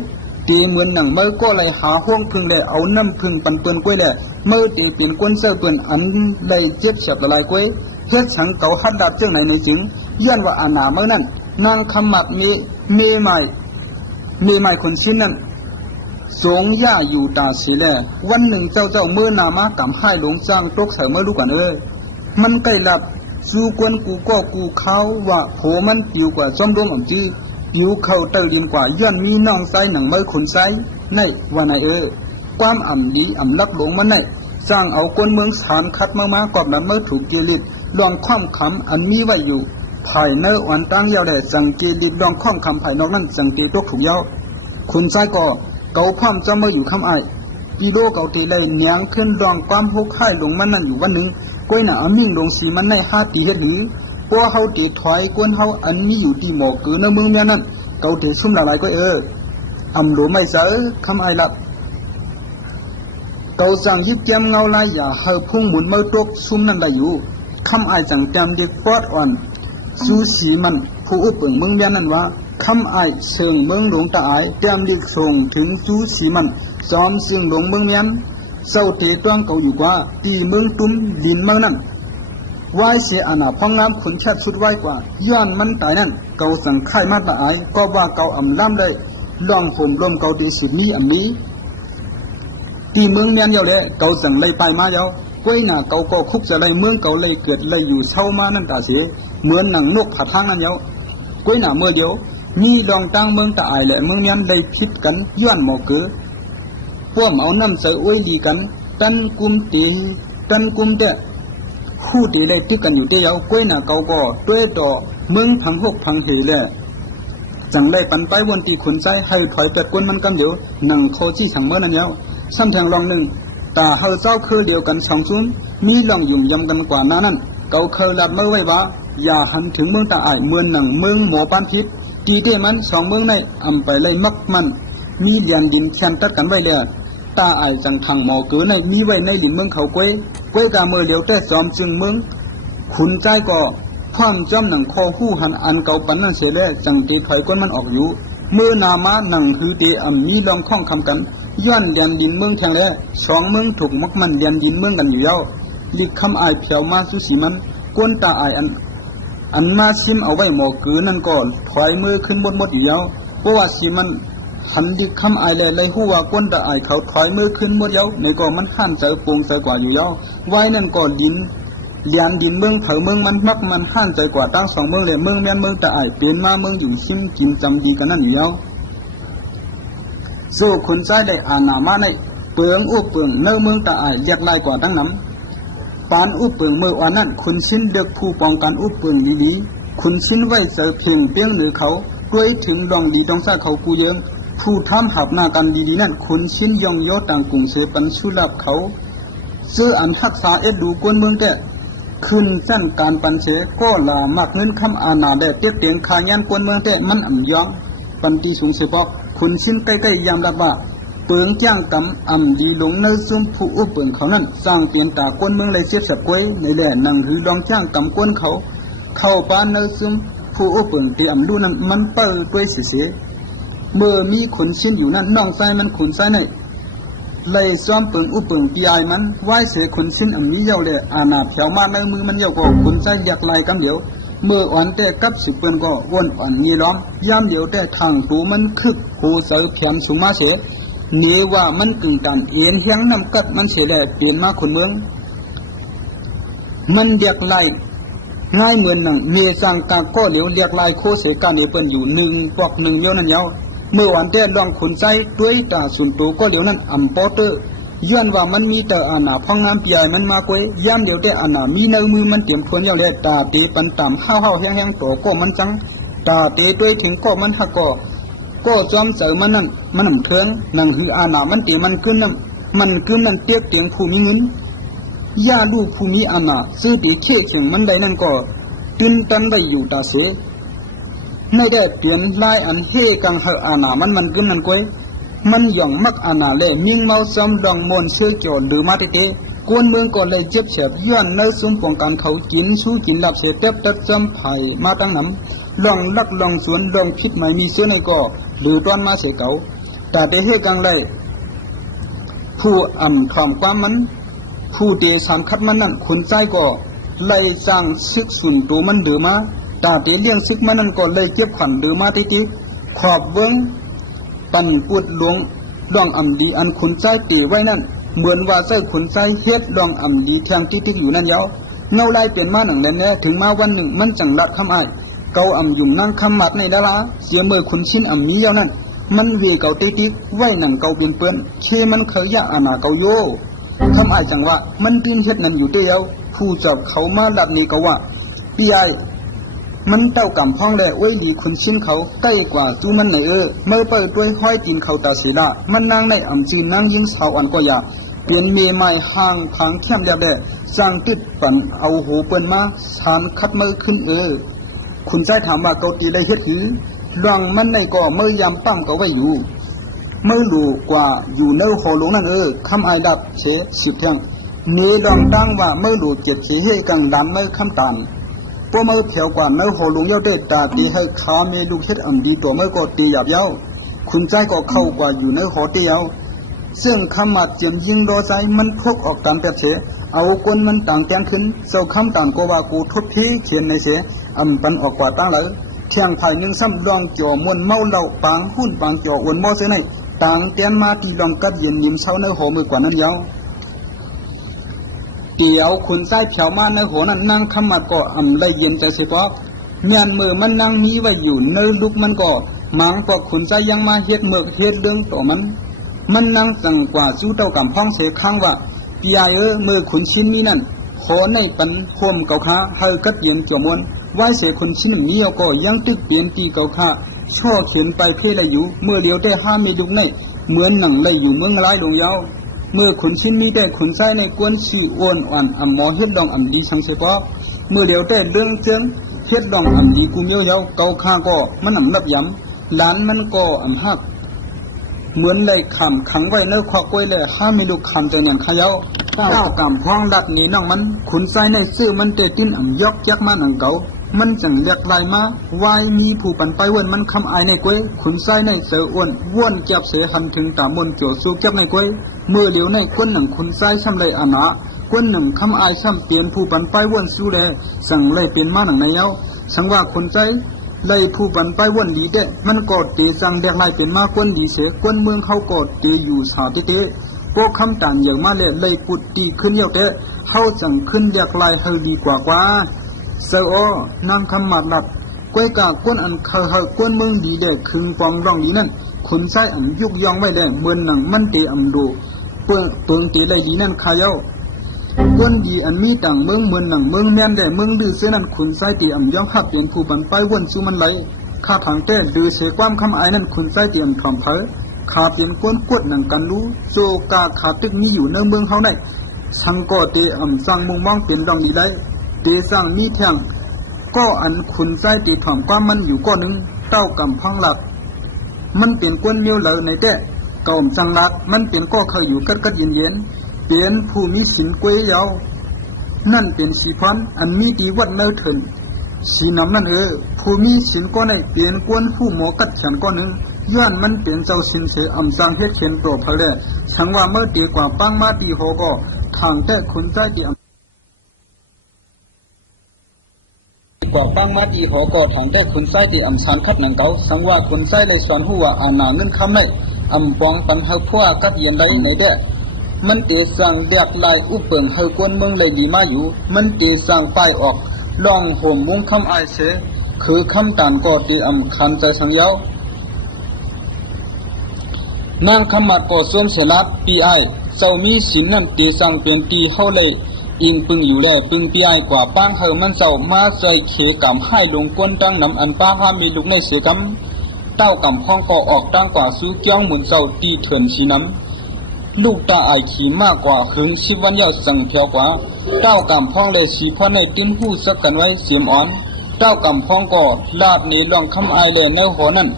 ตีเหมือนหนังเมื่อก็เลยหาห้องพึ่งเลยเอาน้ำพึ่งปันเปิ้นก้อยเลยเมื่อตีเปลี่ยนก้นเสื้อเปิ้นอันเลยเจ็บเสียบละลายก้อยเฮ็ดสังเก่าฮัดดับเจ้าไหนในจริงย้อนว่าอาณาเมื่อนั้นนางคำหมัดเมใหม่คนชิ้นนั้นสงย่าอยู่ตาสีแลวันหนึ่งเจ้าเมื่อนามากำให้หลงสร้างตกใส่เมื่อลูกกันมันใกล้หลับสู่กวนกูก็กูเขาว่าโหมันปิวกว่าจอมดวงอ่ำจื้อปิวเข้าเตลินกว่าย้อนมีน้องไซหนังเมื่อขนไซในว่าไหนความอ่ำดีอ่ำลักหลงมันในสร้างเอากวนเมืองสารคัดมากอบนั้นเมื่อถูกเกลิดลองข้อมคำอันมีไว้อยู่ภายในอ่อนตั้งยาวแด่สังเกลิดลองข้อมคำภายนอกนั้นสังเกตตกถูกยาวขนไซก็เก่าความจำเมื่ออยู่คำไออีโลเก่าทีเลยเนียงขึ้นลองความหกให้ลงมันนั่นอยู่วันหนึ่งก้อยหน้ามิ่งลงสีมันใน5 ปีเฮ็ดหือพวกเขาตีถอยกวนเขาอันมีอยู่ที่หมอกเกินในเมืองเนี่ยนั่นเก่าตีซุ่มละลายก็อำหลไม่เสือคำไอลับเก่าสั่งยิบแก้มเงาลายอย่าเฮาพุ่งหมุนเมื่อตกซุ่มนั่นได้อยู่คำไอจังแก้มเด็กปอดอ่อนสู้สีมันผู้อุปเปิงเมืองเนี่ยนั่นว่าคำไอเชิงเมืองหลวงตาไอแก้มเด็กส่งถึงสู้สีมันจอมเสียงหลวงเมืองเมียนเศร้าเตต้องเก่าอยู่กว่าตีเมืองตุ้มดินเมืองนั่นวายเสียอาณาพองงามขนแคบสุดไว้กว่าย้อนมันตายนั่นเก่าสังไข่มาตาไอก็ว่าเก่าอ่ำล้ำเลยลองผมลมเก่าดีสุดนี้อ่ำนี้ตีเมืองเมียนเยาเลยเก่าสังเลยไปมาเยาก้อยหน้าเก่าก็คุกจะเลยเมืองเก่าเลยเกิดเลยอยู่เช่ามานั่นตาเสียเหมือนหนังนกผาทางนั่นเยาก้อยหน้าเมื่อเดียวมีลองตั้งเมืองตาไอและเมืองเมียนเลยพิษกันย้อนหมอเกือพวกเอาน้ำใส่อ้วยดีกันตันกุมเตะผู้ตีเลยตึกกันอยู่เดียวก้อยหน้าเก่าก็ด้วยต่อเมืองพังหกพังเหแลจังได้ปันไปวนตีขนใจให้ถอยเป็ดกวนมันกำเดียวหนังโคจี้สังเมื่อนั้นเดียวซ้ำแทงลองหนึ่งตาเฮาเจ้าคือเดียวกัน2 ซุ้มมีลองยุ่มยำกันกว่านั้นเก่าเคยลัดเมื่อไว้ว่าอย่าหันถึงเมืองตาอ้ายเมืองหนังเมืองหมอปานพิษตีเด้มัน2 เมืองในอำไปเลยมักมันมีเลียนดินแคนตัดกันไว้เลยตาอ้ายจังทางหมอเกือในมีไว้ในดินเมืองเขาก้วยกาเมื่อเดียวแต่จอมจึงเมืองขุนใจก็ ความจำหนังคอหู้หันอันเก่าปันนั่นเสียแล้วจังเกถอยก้นมันออกอยู่เมื่อนามาหนังคือเตอำมีลองข้องคำกันย้อนเดียนดินเมืองแทงแล้วสองเมืองถูกมักมันเดียนดินเมืองกันอยู่แล้วลิกคำอายเพียวมาสุสีมันก้นตาอายอันมาซิมเอาไว้หมอกือนั่นก่อนถอยมือขึ้นบดอยู่แล้วเพราะว่าสีมันหันลิกคำอายเลยหู้ว่าก้นตาอายเขาถอยมือขึ้นบดเย้าในก่อมันห้ามเจอปงเจอกว่าอยู่แล้วไว้นั่นก่อนดินเลียนดินเมืองเถอเมืองมันมักมันห้านใจกว่าตั้งสองเมืองเลยเมืองแม่นเมืองตาอายเปลี่ยนมาเมืองอยู่ซิมกินจำดีกันนั่นอยู่แล้วสู้คนใจได้อาณามาในเปลืองอุเปลืองเนื้อเมืองตาอายเรียกลายกว่าตั้งน้ำปานอุเปลืองเมื่อวันนั้นคุณสิ้นเด็กผู้ป้องกันอุเปลืองดีๆคุณสิ้นไว้เจอเพียงเปี้ยงหรือเขาด้วยถึงดองดีดองซาเขากูเยิงผู้ทำหับหน้ากันดีๆนั่นคุณสิ้นยองยอต่างกรุงเสปันชุลับเขาเสื้ออันทักษาดูกวนเมืองแต่ขึ้นสั้นการปันเสก็ลามักเงินคำอาณาได้เตียกเตียงขายานกวนเมืองแต่มันอ่ำยองปันตีสูงเสปอกคุณสิ้นใกล้ๆยามรับว่าเปิงจ้างกำดีหลงเนื้อซุ่มผู้อุปเปิงเขานั้นสร้างเปลี่ยนตากวนเมืองเลยเสียบสับกวยในแหล่นังหรือลองจ้างกำกวนเขาเข้าป้านเนื้อซุ่มผู้อุปเปิงตีอ่ำดูนั้นมันเปิดด้วยเสียเมื่อมีขนสิ้นอยู่นั้นน้องไส้มันขนไส้ในเลยซ้อมเปิงอุปเปิงปีไอมันไหวเสียขนสิ้นมีเยาเลยอาณาเผามาในมือมันเยาก็ขนไส้อยากลายกำเดียวเมื่ออ่อนแต่กับสิเปินก็วนอ่อนยีล้อมย่ำเดียวแต่ทางตูมันคึกหูเสือเพียมสูงมาเสียเนว่ามันกึ่งกันเอ็นเฮียงน้ำกัดมันเสียแหล่เปลี่ยนมาคนเมืองมันเรียกลายง่ายเหมือนหนังเนสังกาก็เหลียวเรียกลายโคเสกาเนเปินอยู่1 เดียวนั่นเดียวเมื่อวันแต่ลองขนใจด้วยตาสุนตูก็เดี๋ยวนั้นอัมปอเตอร์ย้อนว่ามันมีแต่อาณาพ่องงามปีไอมันมากวยย่ำเดี๋ยวแต่อาณามีเนื้อมือมันเตรียมทวนเยาเลยตาเตปันตามห้าวแห้งๆตัวก็มันจังตาเตด้วยถึงก็มันหักก็จอมเจอมันนั่นมันหนำเทืองนั่งคืออาณามันเตมันขึ้นนั่นมันขึ้นนั่นเตียกเตียงผู้มีเงินย่าลูกผู้มีอาณาซื้อตีเข่เข่งมันใดนั่นก็ตื่นตันได้อยู่ตาเสในได้เปลี่ยนลายอันเฮกังเหอาณามันกึมนั่นกวยมันหย่องมักอาณาเล่มิ่งเมาซ้ำดองมนเสื้อจอดหรือมาเตกวนเมืองก็เลยเจ็บแสบย้อนในซุ้มป้องกันเขากินสู้กินหลับเสียเต็บตัดซ้ำไผ่มาตั้งน้ำลองลักลองสวนลองคิดไม่มีเสื้อในก็หรือตอนมาเสียเก่าแต่ได้เฮกังเลยผู้ทอมความมันผู้เตสามคัดมันนั่นคนใจก็เลยสร้างซึกสุนตัวมันเดือมาตาเตเลี้ยงซึกมันนั่นก็เลยเก็บขวัญหรือมาติขอบเบิ้งปันอุดหลวงดองดีอันขุนใจตีไว้นั่นเหมือนว่าใส่ขุนใจเฮ็ดดองดีแทงที่อยู่นั่นเยาเงาลายเปลี่ยนมาหนังแน่ถึงมาวันหนึ่งมันจังรัดคำอ้ายเกายุ่งนั่งคำมัดในดาราเสียเมื่อขุนชิ้นมีเยานั่นมันเวเกาติไว้หนังเกาเปลี่ยนเปื้อนเคมันเคยยะอาณาเกาโยคำอ้ายจังว่ามันตื่นเฮ็ดนั่นอยู่เดียวผู้จับเขามาดับนี้ก็ว่าพี่ไอมันเต้ากำพ้องเลยไว้ดีคนชิ้นเขาใกล้กว่าจูมันไหนเมื่อเปิดด้วยห้อยตีนเขาตาศีละมันนั่งในจีนนั่งยิงสาวอันก็อยากเปลี่ยนเมย์ใหม่ห่างพังเข้มเรียบเลยสร้างติดปั่นเอาหูเปิ้นมาสานคัดมือขึ้นคุณใจถามว่าเกาตีได้เฮ็ดหือลองมันในก็เมื่อยามปั้มก็ไว้อยู่เมื่อหลูกว่าอยู่เนื้อโหลงนั่นคำอายดับเสสุดเที่ยงเนดองตั้งว่าเมื่อหลูเจ็ดเสียให้กังดันเมื่อคำตานพวกเมื่อเผียวกว่าเมื่อโหลงเย้าได้ตาตีให้ขาเมลูกเฮ็ดดีตัวเมื่อก็ตีหยาบเย้าคุณใจก็เข้ากว่าอยู่เนื้อหอเตียวซึ่งคำมัดเจียมยิงโดใจมันพกออกตามแบบเสเอาก้นมันต่างแกงขึ้นเจ้าคำต่างก็ว่ากูทุบพีเขียนในเสปันออกกว่าตั้งเลยเที่ยงภายหนึ่งซ้ำลองจ่อมวนเมาเหล่าปางหุ่นปางจ่ออวนมอเสในต่างเตียนมาที่ลองกัดเย็นยิ้มเช้าเนื้อหอมือกว่านั้นเย้าเดี๋ยวคุณใส่เผามาในหัวนั้นนั่งคำมัดก็เลยเย็นใจเสียปอกเมียนมือมันนั่งมีไว้อยู่ในลุกมันก็มังปอกคุณใส่ยังมาเฮ็ดเมือกเฮ็ดเรื่องต่อมันนั่งสั่งกว่าสู้เต้ากำพ้องเสียข้างว่าพี่ไอมือขุนชิ้นมีนั่นขอในปันพวมเกาค้าเฮากัดเย็นจ่อมวนไว้เสียขุนชิ้นมีก็ยังตึกเปลี่ยนปีเกาค้าช่อเขียนไปเพลอยู่เมื่อเดียวได้ห้ามีดุกในเหมือนหนังเลยอยู่เมืองร้ายลงยาวเมื่อขุนชิ้นมีได้ขุนไส้ในกวนสีอ้วนอ่อนหมอเฮ็ดดองดีสังเสปอเมื่อเดียวได้เรื่องเจียงเฮ็ดดองดีกูเมียวยาวเกาค้าก็มันนับย้ำหลานมันก็หักเหมือนเลยขำขังไว้เนื้อควักไว้เลยห้ามีลูกขำใจเนียนขยาวเก้ากำพ้องดัดนี้น้องมันขุนไส้ในซื้อมันเตติ้นยกยักมาหนังเก่า มันจังเรียกลายมาวายมีผู้ปันไปวนมันคำอายในกวยขุนไส้ในเสืออ้วนว่วนเก็บเสหันถึงตามนเกี่ยวสู้เก็บในกวยเมื่อเหลียวในก้นหนังขุนไส้ช่ำเลยอาณาก้นหนังคำอายช่ำเปลี่ยนผู้ปันไปวนสู้แลสั่งเลยเป็นมาหนังในเย้าสังว่าคนใจเลยผู้ปันไปวนดีเด้มันกอดเตจังเรียกลายเป็นมาก้นดีเสียก้นเมืองเขากอดเตอยู่สาเตพวกคำต่างอย่างมาเลยปุดดีขึ้นเย้าเด้เขาจังขึ้นเรียกลายเฮดีกว่าเซออนางคำมาดลัดกวยกากวนอันเคยกวนเมืองดีเด็กคึงฟองร้องดีนั่นขุนไส้อันยุกยองไว้แลเมือนหนังมันเตอำดูเปิงเตเลยดีนั่นขายเอากวนดีอันมีต่างเมืองเมือนหนังเมืองแม่นได้เมืองดื้อเสนั่นขุนไส้เตอำยองหับเปลี่ยนผู้บันไปวนสู้มันไหลข้าทางเต้ดื้อเสความคำอายนั่นขุนไส้เตอำถ่อมเพอขาเปลี่ยนกวนกวดหนังกันรู้โซกาขาตึกมีอยู่ในเมืองเฮาได้สังก็เตอำสั่งมุงมองเป็นรองดีได้เตสั่งมีแทงก็อันขุนใจตีถ่อมความมันอยู่ก้อนหนึ่งเต้ากำพังหลักมันเปลี่ยนก้นเมียวเหลาในแต่เก่าจังหลักมันเปลี่ยนก็เคยอยู่กัดเย็นเปลี่ยนผู้มีสินกวยยาวนั่นเป็นสีพันอันมีดีวัดเนื้อถึงสีน้ำนั่นผู้มีสินก้อนในเปลี่ยนก้นผู้หมอกัดฉันก้อนหนึ่งย้อนมันเปลี่ยนเจ้าสินเสอำสังเฮ็ดเขียนตัวเพลเลยสังว่าเมื่อตีกว่าปังมาตีโหก็ทางแต่ขุนใจตีกว่าปังมาดีหอกอดของได้คุณไส้ที่อำสานขับหนังเก่าสังว่าคุณไส้เลยสอนหัวอาณาเงินคำในอำปองปันเฮาพัวกัดเย็นได้ในเด้มันเตสั่งเด็กลายอุปเปิงเฮากวนเมืองเลยดีมาอยู่มันเตสั่งป้ายออกลองห่มมุงคำอายเสคือคำตานกอดีอำคันใจสังเยานางคำมัดกอส้มเสลัดปีไอเจ้ามีสินนั่นเตสั่งเป็นตีเฮาเลยอิงปึงอยู่แลปึงปีไอกว่าป้างเฮามันเจ้ามาใจเขกำให้ลงก้นตั้งน้ำอันป้าห้ามีลูกในเสือกำเต้ากำห้องก็ออกตั้งกว่าสู้เกี้ยงหมุนเจ้าตีเถื่อนชีน้ำลูกตาไอขี่มากกว่าหึงชิวันยาวสั่งเพียวกว่าเต้ากำห้องเลยสีพ่อในติ้นหู้สักกันไว้เสียมอ่อนเต้ากำห้องก็ลาดนี้ลองคำไอเลยในหัวนั้น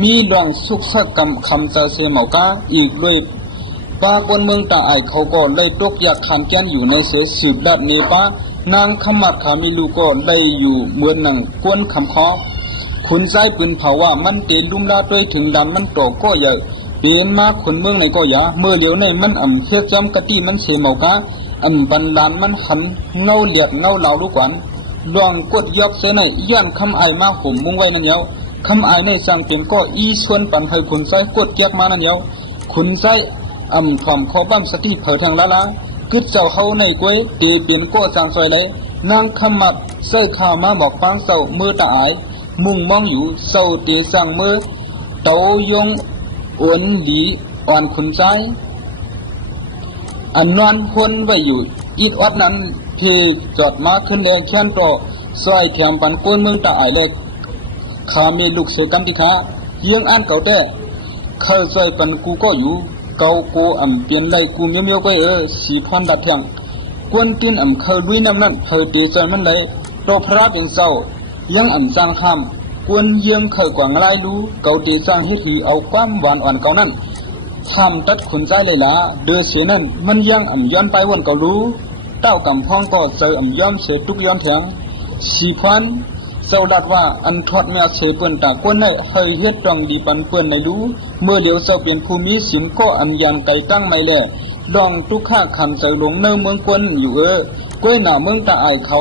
มีลองสุกสักกำคำเจ้าเสียเมากาอีกด้วยป้าคนเมืองตาไอเขาก็เลยตกอยากขันแก้นอยู่ในเสือสืบดัดเนป้านางขมัดขามีลูกก็เลยอยู่เหมือนหนังกวนคำคอขุนใจปืนเผาว่ามันเตลุ่มลาด้วยถึงดำมันโตก็เยอะเปลี่ยนมาขุนเมืองในก็ยาเมื่อเลี้ยวในมันอ่ำเทียบจำกะตีมันเสียเมากาบันดาลมันหันเงาเหลียดเงาเหลาลูกหวานลองกดยกเสในย้อนคำไอมาห่มมุงไว้นั่นเยาคำไอในสั่งเป็นก็อีชวนปันให้ขุนใจกดเกียกมานั่นเยาขุนใจถ่อมขอบ้ามสติเผยทางละกึดเจ้าเขาในกวยเตเปลี่ยนก็จางซอยเลยนางขมัดเส้ข่าวมาบอกฟังเศร้ามือตาอายมุ่งมองอยู่เศร้าเตสั่งมือเตายงอ้วนดีอ่อนขุนใจอันนอนคนไว้อยู่อีกอดนั้นเพจอดมาขึ้นเลยแค้นต่อซอยแขมปันก้นมือตาอายเลยขามีลูกเสกันที่ขายังอ่านเก่าแต่เคยซอยปันกูก็อยู่เกาโกเปลี่ยนไรกูเมียวก็สีพันดัดเทียงกวนกินเคยลุยน้ำนั่นเคยเตะใจมันเลยตัวพระเป็นเศร้ายังจางห้ามกวนเยี่ยงเคยกว่างไรรู้เกาเตะจางฮิตหีเอาความหวานอ่อนเกานั่นทำตัดขุนใจเลยล่ะเดือเสียนั่นมันยังย้อนไปวันเการู้เต้ากำพ้องก็เจอย้อมเสียทุกย้อนเถียงสีพันเจ้าดัดว่าทอดแมวเสเปิ้นตากวนในเฮยเฮ็ดตองดีปันเปิ้นในรู้เมื่อเดี๋ยวเจ้าเป็นภูมิสินก็ยันไก่ตั้งไม่แลดองทุกข้าคำใจหลงเนื้อเมืองกวนอยู่กล้วยหน้าเมืองตาอายเขา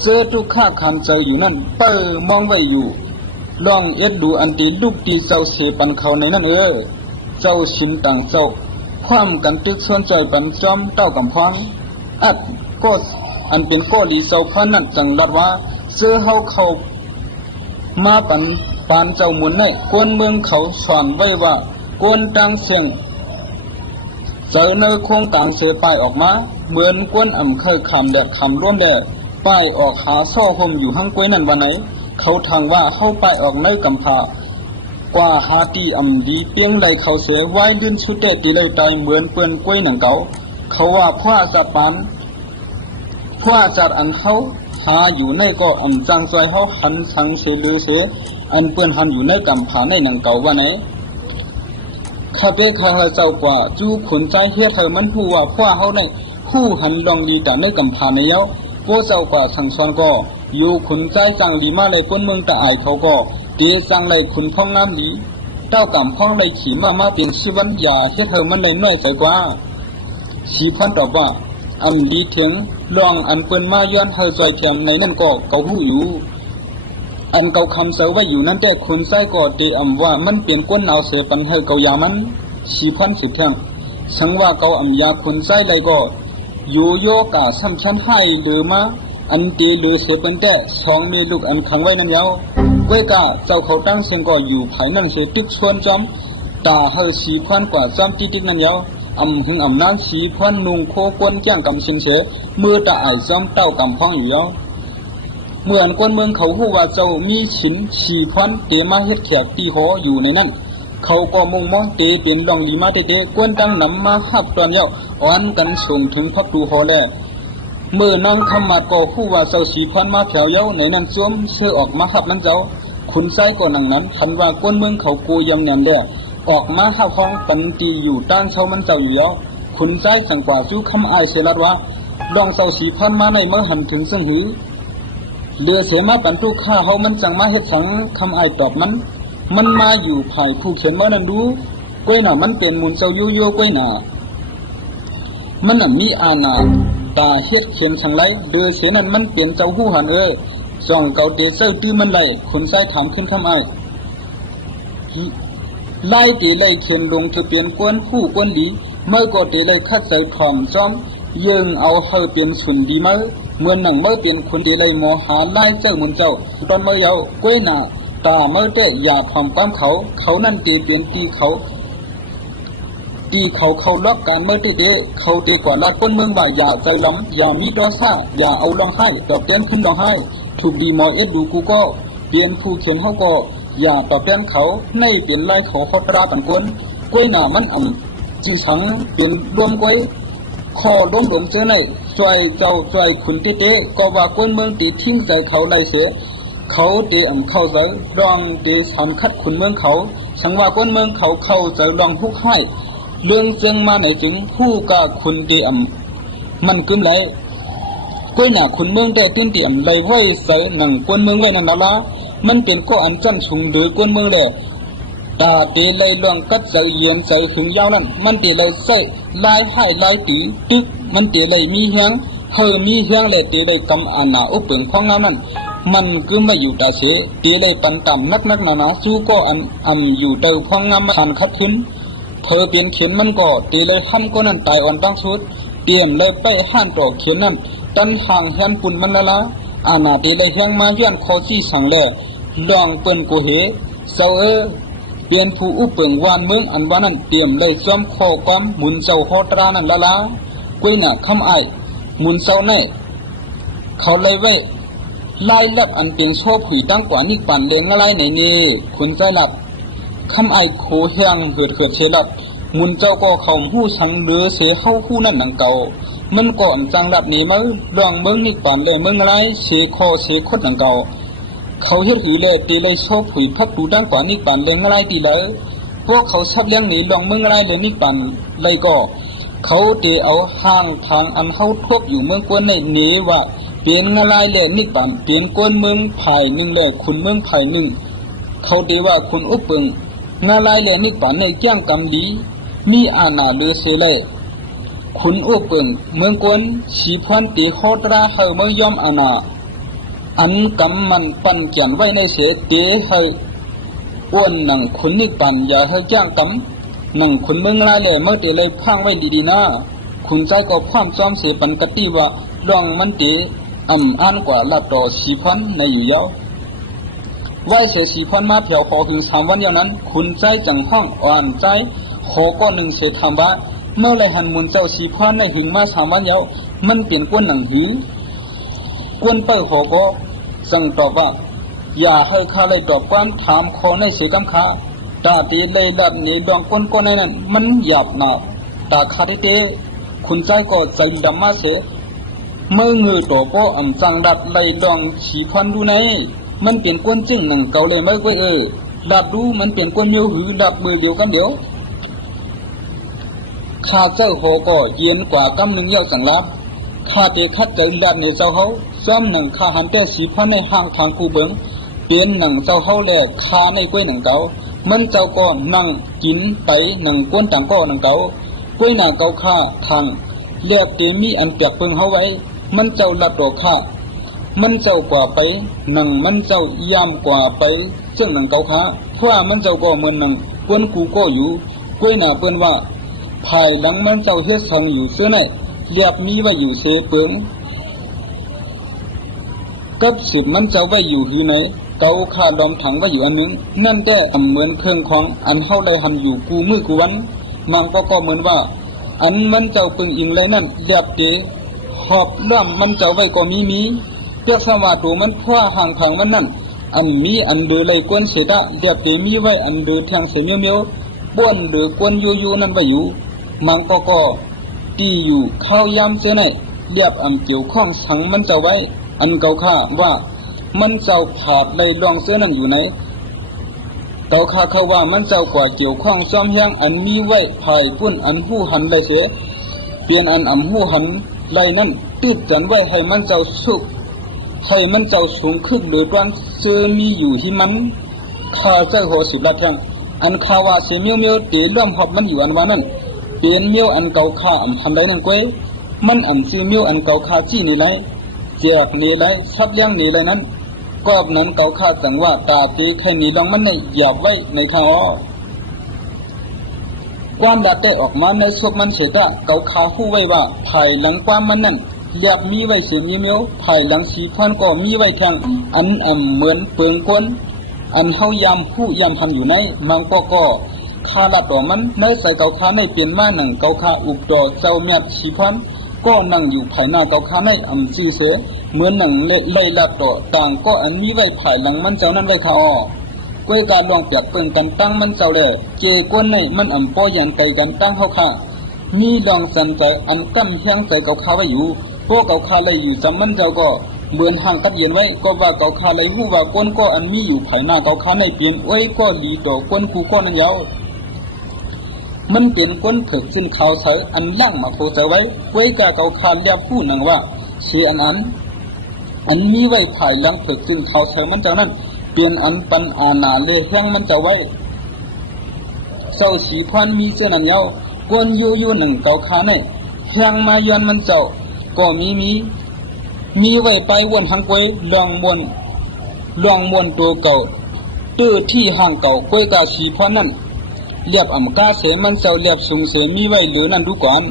เสื้อทุกข้าคำใจอยู่นั่นเปิมองไว้อยู่ลองเอ็ดดูอันตีลูกตีเจ้าเสปันเขาในนั่นเจ้าชินต่างเจ้าความกันตึกส่วนใจปันจอมเต้ากำพังอัดก็อันเป็นก็ดีเจ้าพันนั่นจังดัดว่าเสื้อเฮาเขามาปานเจ้าหมุนในกวนเมืองเขาสอนไว้ว่ากวนตังเสียงเจอเนื้อโครงการเสียป้ายออกมาเบือนกวนเคยคำแดดคำร่วมแดดป้ายออกหาซ่อห่มอยู่ห้างกวยนั่นวันไหนเขาทางว่าเข้าป้ายออกเนื้อกำพากว่าหาตีดีเปียงใดเขาเสียไว้ดินสุดเดตีเลยตายเหมือนเปื้อนกวยหนังเก่าเขาว่าพ่อสะปานพ่อจัดอันเขาหาอยู่ในก็จังซอยเขาหันสังเสลือเสอันเปื้อนหันอยู่ในกำผาในหนังเก่าว่าไหนข้าเป้ข้าเจ้ากว่าจูขนใจเฮ็ดเธอมันหัวพ่อเขาในผู้หันลองดีแต่ในกำผาในเย้าโกเจ้ากว่าสั่งสอนก็ อยู่ขุนใจจังหลีมาเลยก้นเมืองตะอายเขาก็เตจังเลยขุนพ้องน้ำหลีเต้ากำพ้องเลยขี่มาเปลี่ยนชื่อวันอย่าเฮ็ดเธอมันเลยน้อยใจกว่าสีพันตอบว่าอันดีถึงลองอันเปิ้นมาย้อนเฮาซอยแถมในนั่นก็เกาหู้อยู่อันเกาคำเสาไว้อยู่นั่นแต่คนไส้ก็เตว่ามันเปลี่ยนก้นเอาเสปันเฮาเกายามันสีพันสิแทงสังว่าเกายาคนไส้เลยก็อยู่โยกะซ้ำชั้นให้หรือมาอันตีหรือเสปันแต่สองมีลูกอันขังไว้นั่นยาวเว้กะเจ้าเขาตั้งเสียงก็อยู่ภายนั่งเสติกชวนจอมตาเฮาสีพันกว่าจอมติดนั่นยาวหึงนั้นสีพันนุงโคกวนแจ้งกำเสียงเสมือตาไอจอมเต้ากำพ้องอยู่ยาวเมื่อคนเมืองเขาฮู้ว่าเจ้ามีฉินสีพันเตมาเฮ็ดแขกตีหออยู่ในนั้นเขาก็มุ่งมองเตเปลี่ยนลองลีมาเตกวนตั้งนำมาหับตอนเยาอ่อนกันส่งถึงพักดูหอแลเมื่อนางคำมาก็ฮู้ว่าเจ้าสีพันมาแถวเยาในนั้นสวมเสื้อออกมาหับนั้นเจ้าคุณไส้ก็นั่งนั้นคันว่าก้นเมืองเขาโกยำยันแด่ออกมาหับห้องปันตีอยู่ต้านเช้ามันเจ้าอยู่เยาคุณไส้สั่งกว่าสู้คำอายเสลัดว่าลองเจ้าสีพันมาในเมื่อหันถึงซึ่งหือเดือเสมาปันทุกข้าเฮามันจังมาเฮ็ดสังคำอายตอบมันมาอยู่ภายผู้เขียนมานั่นดูก้อยหน่ามันเป็นมูลเจ้าโยโย่ก้อยหน่ามันมีอาณาตาเฮ็ดเขียนสังไรเดือเสนั้นมันเปลี่ยนเจ้าหู้หันจ้องเกาเตเซอร์ตื้อมันไหลคนใส่ถามขึ้นคำอายไล่ตีไล่เขียนลงจะเปลี่ยนกวนผู้กวนดีเมื่อก็ตีไล่คัดใส่ถอมจอมยิงเอาเฮาเปลี่ยนสุนดีเมื่อหนังเมื่อเปลี่ยนคนตีไล่โมหาไล่เจ้ามุนเจ้าตอนเมื่อเยาก้อยหน่าตาเมื่อเตะอย่าความความเขานั่นตีเปลี่ยนตีเขาล็อกการเมื่อเตะเขาตีกว่าละก้นเมืองว่าอย่าใจล้ำอย่ามีดอซ่าอย่าเอาลองให้ตอบแทนขึ้นลองให้ถูกดีมอเอ็ดดูกูก็เปลี่ยนผู้เขียนเขาก็อย่าตอบแทนเขาในเปลี่ยนไล่เขาฮอตราปันกวนก้วยหน่ามันจีสังเปลี่ยนรวมก้วยคอล้มหลงเจอในช่วยเจ้าช่วยขุนเตะก็ว่าก้นเมืองตีทิ้งใจเขาไล่เสียเขาตีเข้าใจรองตีสามคัดขุนเมืองเขาสังว่าก้นเมืองเขาเข้าใจรองผู้ให้เรื่องเจิงมาไหนถึงผู้กะขุนตีมันกึมไหลก้อยหน่าขุนเมืองแต่ตื้นเตี่ยมไหลไว้ใส่หนังก้นเมืองไว้นั่นละมันเป็นก็อันจันชุงหรือก้นเมืองเลยตาตีไหลลองกัดใจเยี่ยมใจถึงยาวนั้นมันตีไหลใส่ลายให้ลายตีตึกมันตีไหลมีเฮียงมีเฮียงเลยตีไหลกำอาณาอุปเปิงของงามนั้นมันก็ไม่อยู่ตาเสียตีเลยปันต่ำนักหนาสู้ก็อยู่เตาพังงามขันคัดขึ้นเปลี่ยนเขียนมันก็ตีเลยทำก็นั่นตายอ่อนตั้งสุดเตรียมเลยไปห้านต่อเขียนนั่นตันห่างเฮียนปุ่นมันละอาณาตีเลยเฮียงมาย้อนคอซี่สั่งเลยลองเปิ้นกูเหเจ้าเปลี่ยนผู้อุปเปิงวานเมืองอันว่านั้นเตรียมเลยจอมคอความหมุนเจ้าฮอตรานั่นละกุ้ยหน่าคำไอหมุนเจ้าแน่เขาเลยไว้ไล่ลับอันเป็นโชคผีตั้งกว่านี่ปั่นเลงอะไรไหนนี่คุณใจหลับคำไอโคเฮียงเกิดเชลับมุนเจ้าก็เขาหู้สังเดือเสียเข้าหู้นั่นหนังเก่ามันก่อนจังหลับนี้มั้งรองเมืองนี่ปั่นเลยเมืองอะไรเสียคอเสียคดหนังเก่าเขาเฮ็ดหือเลยตีเลยโชคผีพักดูตั้งกว่านี่ปั่นเลงอะไรตีเลยพวกเขาชับเลี้ยงหนีรองเมืองอะไรเลยนี่ปั่นเลยก็เขาตีเอาห่างทางอันเขาทบอยู่เมืองกวนในหนีว่าเปลี่ยนงาลายเล่นิปันเปลี่ยนก้นเมืองไผ่หนึ่งเล่คุณเมืองไผ่หนึ่งเขาดีว่าคุณอุปเปิงงาลายเล่นิปันในแจ้งกำดีมีอาณาเลือเสลคุณอุปเปิงเมืองก้นสีพันตีโคตราเฮเมืองยอมอาณาอันกำมันปันเกียนไว้ในเสเตเฮอ้วนหนังคุณนิปันอย่าให้แจ้งกำหนังคุณเมืองลายเล่เมื่อเตเลยพังไว้ดีๆนะคุณใจก็พร้อมจอมเสปันกติว่าลองมันตีอ่านกว่าลับต่อสีพันในอยู่ยาวไว้เสียสีพันมาเผียวขอถึง3 วันอย่างนั้นคุณใจจังห้องอ่อนใจขอก็หนึ่งเสียทำว่าเมื่อไรหันมุนเจ้าสีพันในหึงมา3 วันยาวมันเปลี่ยนกวนหนังหินกวนเปิดขอก็สั่งตอบว่าอย่าให้ข้าเลยตอบความถามขอในเสียกำขาตาตีเลยดับนี้ดองก้นก้นในนั้นมันหยาบหนาตาคาดิเตคุณใจก็ใจดำมาเสียเมื่อเงือตัวโป้จังดัดไหลดองฉีพันดูในมันเปลี่ยนก้นจึงหนังเก่าเลยไม่ก้อยดับดูมันเปลี่ยนก้นเมียวหือดับมือเดียวกันเดียวข้าเจ้าโหก็เย็นกว่ากำหนึ่งเย้าสังลับข้าเตคัดใจดับในเจ้าเขา จอมหนังคาหันแต่สีพันในห้างทางกูเบิงเปลี่ยนหนังเจ้าเฮาแลคาในกล้วยหนังเก่ามันเจ้าก็นั่งกินไปหนังกวนต่างก็หนังเก่ากล้วยหน้าเก่าคาทางเรียบเตมีอันเปียกเปิงเฮาไว้มันเจ้าลัดดอกคามันเจ้ากว่าไปหนังมันเจ้ายามกว่าไปซึ่งหนังเก่าคาเพราะมันเจ้าก็เหมือนหนังกวนกูก็อยู่กล้วยหน้าเปิ้นว่าภายหลังมันเจ้าเฮ็ดสังอยู่เสื้อไหนเรียบมีไว้อยู่เสเปิงกับสิบมันเจ้าไว้อยู่ที่ไหนเกาคาดอมถังไว้อยู่อันนึงนั่นแต่เหมือนเครื่องของอันเฮาได้ทำอยู่กูมือกูวันมันก็เหมือนว่าอันมันเจ้าปึงอิงไรนั่นเรียบเกหอบล่ำมันเจ้าไว้ก็มีเพื่อสมาตูมันคว้าห่างทางมันนั่นอันมีอันเดือเลยกวนเสดะเรียบเกมีไว้อันเดือแทงเสียเมียวบ้วนหรือกวนยูนั่นไว้อยู่มันก็ตีอยู่เข้ายามเสียไหนเรียบอันเกี่ยวข้องสังมันเจ้าไว้อันเก่าข้าว่ามันเจ้าผาดในรองเสื้อนั่นอยู่ไหนเก่าข้าเขาว่ามันเจ้ากว่าเกี่ยวข้องซ้อมยังอันมีไว้ภายพุ่นอันหู้หันได้เสียเปลี่ยนอันหู้หันไรนั่นตืดกันไว้ให้มันเจ้าสุกให้มันเจ้าสูงขึ้นโดยตอนเสื้อมีอยู่ที่มันข้าเจ้าหัวสิบละแทงอันข้าว่าเสียเมียวตีเริ่มหอบมันอยู่อันว่านั่นเปลี่ยนเมียวอันเก่าข้าอันทำได้นั่นกวยมันอันซื้อเมียวอันเก่าข้าจี้นี่ไรเจียกนี่ไรซับยังนี่ไรนั้นก็นั้นเก่าข้าสั่งว่าตาตีใครมีลองมันในหยาบไว้ในทางความดัดได้ออกมาในศพมันเสดะเก่าข้าหู้ไว้ว่าภายหลังความมันนั่นหยาบมีไว้เสียเมียวภายหลังสีพันก็มีไว้ทางอันเหมือนเปิงก้นอันเฮายามผู้ยามทำอยู่ในมันก็คาละต่อมันในใส่เก่าข้าในเปลี่ยนมาหนังเก่าข้าอุบดอเจ้าเมียสีพันก็นั่งอยู่ภายหน้าเก่าข้าในจื้อเสเหมือนหนังไล่ละต่อต่างก็อันนี้ไว้ภายหลังมันเจ้านั้นไว้ข้าก้วยการลองเปียกเปิงกันตั้งมันเจ้าแลเจก้นในมันป้อยันไกกันตั้งเฮาข้ามีลองสันใจอันกั้มเฮียงใส่เก่าข้าไว้อยู่พวกเก่าข้าเลยอยู่จำมันเจ้าก็เหมือนห่างกับเย็นไว้ก็ว่าเก่าข้าเลยหู้ว่าก้นก็อันมีอยู่ภายหน้าเก่าข้าในเปลี่ยนไว้ก็ดีต่อก้นกูก็นั้นยาวมันเป็นก้นถึกขึ้นข่าวเสยอันล่างมาโคเสไว้ไว้กะเก่าข้าเรียบผู้หนังว่าเสียอันมีไว้ภายหลังถึกขึ้นข่าวเสยมันเจ้านั้นเปลี่ยนอันปันอาณาเลเฮียงมันเจ้าไว้เศร้าสีพันมีเส้นอันยาวก้นยูหนึ่งเก่าข้าในเฮียงมาย้อนมันเจ้าก็มีไว้ไปวนหังกวยลองมวนตัวเก่าตื้อที่ห่างเก่ากวยกาสีพันนั่นเรียบอ่ำกาเสมันเจ้าเรียบสูงเสมีไว้เหลือนั่นดูก่อน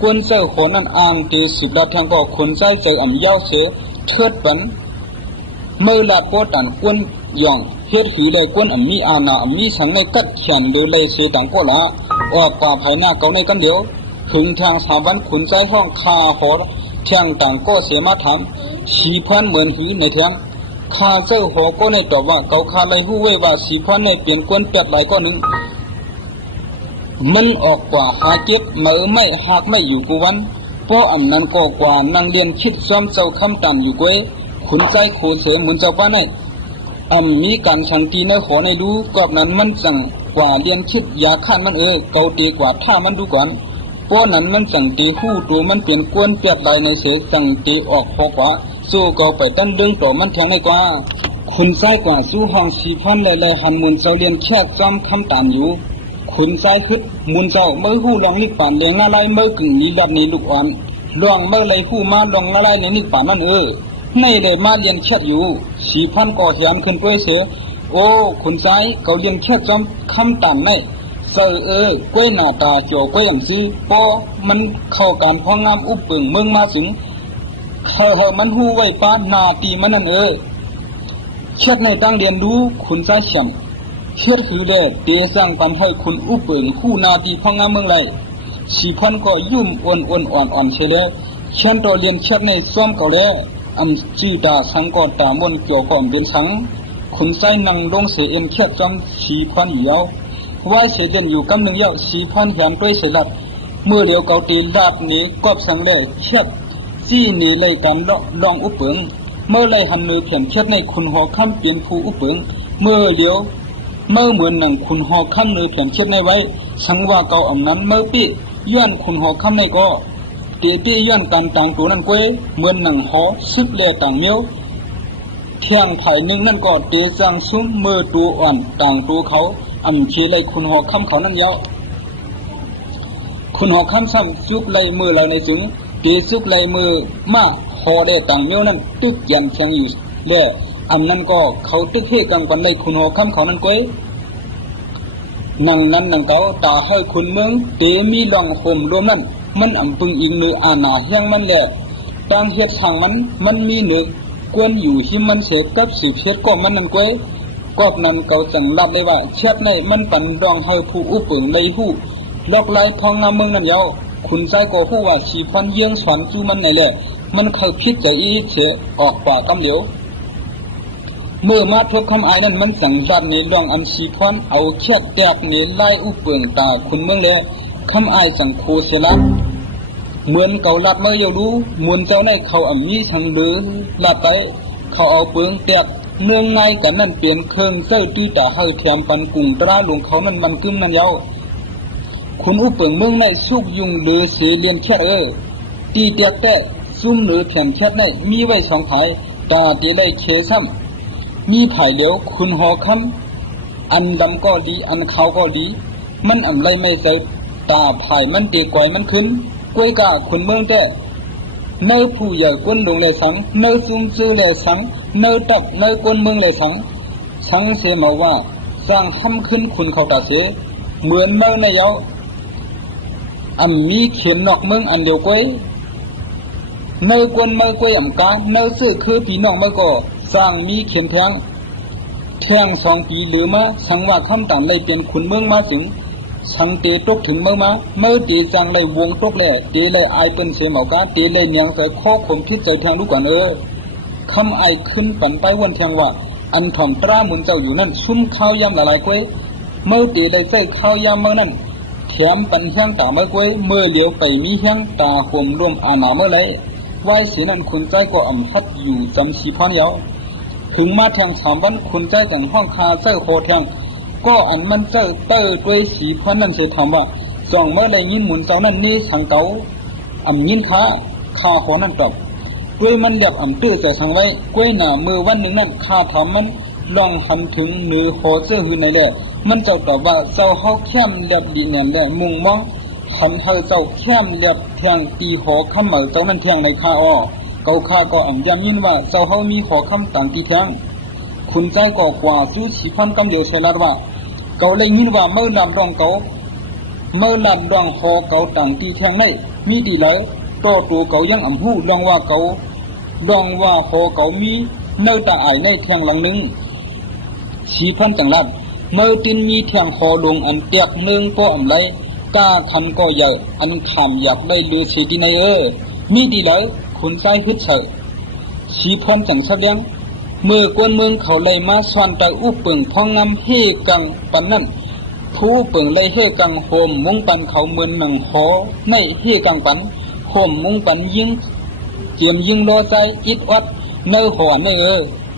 กวนเจ้าขนนั่นอ่างเตสิบละทางก็คนใจใจอ่ำยาวเสเทิดปันเมื่อลาดโปตันกวนย่องเฮ็ดหือเลยกวนอ่ำมีอาณาอ่ำมีสังในกัดเขียนโดยเลยเสต่างก็ละออกป่าภายหน้าเก่าในกันเดียวถึงทางสาบันขุนใจห้องคาหอเที่ยงต่างก็เสียมาถามสีพันเหมือนหือในเที่ยงคาเจ้าหอก็ในตอบว่าเก่าคาเลยหู้ไว้ว่าสีพันในเปลี่ยนกวนแปดหลายก็หนึ่งมันออกกว่าหาเก็บเมื่อไม่หากไม่อยู่กูวันเพราะอำนั้นก็กว่านั่งเรียนคิดซ้อมเจ้าคำตามอยู่กวยขุนใจโคเสเหมือนเจ้าบ้านในมีการสังกีในขอในดูกอบนั้นมันสั่งกว่าเรียนคิดยาข้านมันเกาตีกว่าท่ามันดูก่อนเพราะนั้นมันสั่งตีหู้ตัวมันเปลี่ยนกวนเปียกลายในเสสั่งตีออกพอกว่าสู้เกาไปตั้นดึงต่อมันแทงในกว่าขุนใจกว่าสู้ห้องสีพันเลยหันมุนเจ้าเรียนแค่จำคำตามอยู่ขุนใจขึ้นมุนเจ้าเมื่อหู้ลองนิกป่านเลี้ยงละลายเมื่อกึ่งนี้แบบนี้ลูกอ่อนลองเมื่อไรหู้มาลองละลายในนิกป่านนั่นในเลยมาเรียนแค่อยู่สีพันก่อเหียนขึ้นด้วยเสือโอ้ขุนใจเขาเรียนแค่จำคำตามในเสือกล้วยหน้าตาโจกล้วยอย่างซื้อปอมันเข้าการพองามอุปปึงเมืองมาถึงมันหู้ไว้ป้านาตีมันนั่นเชิดในตั้งเรียนรู้ขุนใจเฉียมเชิดคือเล่เตะสร้างปันให้คุณอุปเปิงคู่นาดีพองามเมืองไรสีพันก็ยุ่มอ่อนเฉลยเช่นตัวเรียนเชิดในซ้อมเก่าแล้วจีตาสังกอตามนเกี่ยวก่อนเป็นสังขุนไส้นังลงเสียเอ็มเชิดจำสีพันยาวว่าเสียเดินอยู่กำหนึ่งยาวสีพันแหนด้วยเสลัดเมื่อเดียวเกาตีลาดนี้กอบสังเล่เชิดจี้นี้เลยการลองอุปเปิงเมื่อไรหันมือเพียงเชิดในคุณหอคำเปลี่ยนผู้อุปเปิงเมื่อเดียวเมื่อเหมือนหนังคุณหอคำเนื้อเพียงเช็ดในไว้สังว่าเก่านั้นเมื่อปีย้อนคุณหอคำในก็ เตตี้ย้อนกันต่างตัวนั่นก้วยเหมือนหนังหอซึกเล่ต่างเมียวเที่ยงไผ่หนึ่งนั่นก็เตจังซุ้มมือตัวอ่อนต่างตัวเขาอำเชลัยคุณหอคำเขานั่นเยาคุณหอคำซ้ำจุกไล่มือเราในจึงเตจุกไล่มือมาหอเล่ต่างเมียวนั่นตึกยันเชียงอยู่เล่อำนั้นก็เขาตึกเฮกังปันไล่คุณหอคำเขานั่นก้วยนังนั้นนังเก่าตาให้คุณเมืองเตมีลองห่มรวมนั้นมันอำปึงอิงเลยอาณาเฮียงมันแหละต่างเฮ็ดทางมันมีเนื้อกวนอยู่ที่มันเสกกับสืบเฮ็ดก็มันนั่นก้วยกอบนั้นเก่าจังรับเลยว่าเช็ดในมันปันรองให้ผู้อุปึงในผู้ลอกลายพองงามเมืองน้ำเยาคุณใจก็ผู้ว่าชีพันเยื่องสวนจูมันในแหละมันเคยพิจใจอีเสออกกว่ากำเหลียวเมื่อมาทุกคำอายนั้นมันสังรัดนี้ลองอันชีพันเอาเช็ดแตกนี้ไล่อุปึงตาคุณเมืองเลยคำอายสังโคเสลับเหมือนเก่าลัดเมื่อเยารู้มวลเจ้าในเขาอ่ำมีทางเดือลัดไปเขาเอาเปลืองแตกเนื่องไงกันนั่นเปลี่ยนเครื่องเส้าตื้อตาเฮาแถมปันกุ่งตราหลวงเขานั่นมันกึ้มนั่นเยาคุณอุปเปิงเมืองในสุกยุงหรือเสียเลียนแค่ตีเตียกแต่ซุ่มหรือแถมแค่ในมีไว้สองภายตาตีได้เคซ้ำมีภายเดียวคุณหอคำอันดำก็ดีอันขาวก็ดีมันอ่ำไรไม่ใส่ตาภายมันตีก่อยมันขึ้นกล้วยกาคุณเมืองแต่เนื้อผู้ใหญ่กวนลงเลยสังเนื้อซุ่มซื้อเลยสังเนื้อตับเนื้อกวนเมืองเลยสังเสียมาว่าสร้างห้ำขึ้นคุณเขาตาเสียเหมือนเมื่อในเย้ามีเขียนนอกเมืองอันเดียวก้วยเนื้อกวนเมื่อก้วยกาเนื้อซื้อคือพี่น้องเมื่อก็สร้างมีเขียนแทง2 ปีหรือมาสังว่าคำต่างเลยเปลี่ยนคุณเมืองมาถึงสังเตตกถึงเมื่อตีจังเลยวงตกแหล่ตีเลยไอเป็นเสียหมอกาตีเลยเนียงใส่ข้อข่มพิษใจแทงลูกก่อนคำไอขึ้นปั่นไปวันแทงว่าอันถ่อมตราหมุนเจ้าอยู่นั่นซุ่มข้าวยำละลายก้วยเมื่อตีเลยใส่ข้าวยำเมื่อนั่นแถมปันแห้งตาเมื่อก้วยเมื่อเหลียวไปมีแห้งตาห่มรวมอาณาเมื่อไรไว้สีนั่นคุณใจก็อ่ำฮัดอยู่จำสีพันเยาถึงมาแทง3 วันคุณใจจังห้องคาเจ้าโคแทงก็อันมันเจ้าเตอร์ด้วยสีพันนั่นเสียถามว่าส่องเมื่อไรยินหมุนเจ้านั่นนี่สังเตายินค้าข้าขอนั่นตอบด้วยมันเดียบตื้อใส่สังไว้กล้วยหนามือวันหนึ่งนั่นข้าถามมันลองหันถึงเนื้อโหเจ้าหือในแหล่มันเจ้าตอบว่าเจ้าเขาแคมเดียบดีแน่นแหละมุงมองทำเธอเจ้าแคมเดียบแทงตีหอคำเหมือเจ้านั่นแทงในข้าอ้อเกาข้าก็ย้ำยินว่าเจ้าเขามีหอคำต่างตีแทงคุณใจก็กว่าสู้สีพันกำเดียวเสลัดว่าเกาเลยยินว่าเมื่อลำรองเกาเมื่อลำรองหอเกาต่างตีแทงในมีดีเลยโตตัวเกายังหูลองว่าเกาลองว่าหอเกามีเนื้อตาไอในแทงหลังนึงสีพันจังลัดเมื่อตินมีแทงหอลงอันเตียกนึงก็ไรกล้าทันก็ใหญ่อันขามอยากได้เลือสีดีในมีดีเลยคุณใจฮึดเฉยสีพันจังแสดงเมื่อกวนเมืองเขาเลยมาสวนแต่อุปเปิงพองงำเฮกังปันนั่นผู้เปิงเลยเฮกังโฮมมุงปันเขาเหมือนหนังหอในเฮกังปันโฮมมุงปันยิงเจียมยิงรอใจอิดวัดเนื้อหอเนื้อ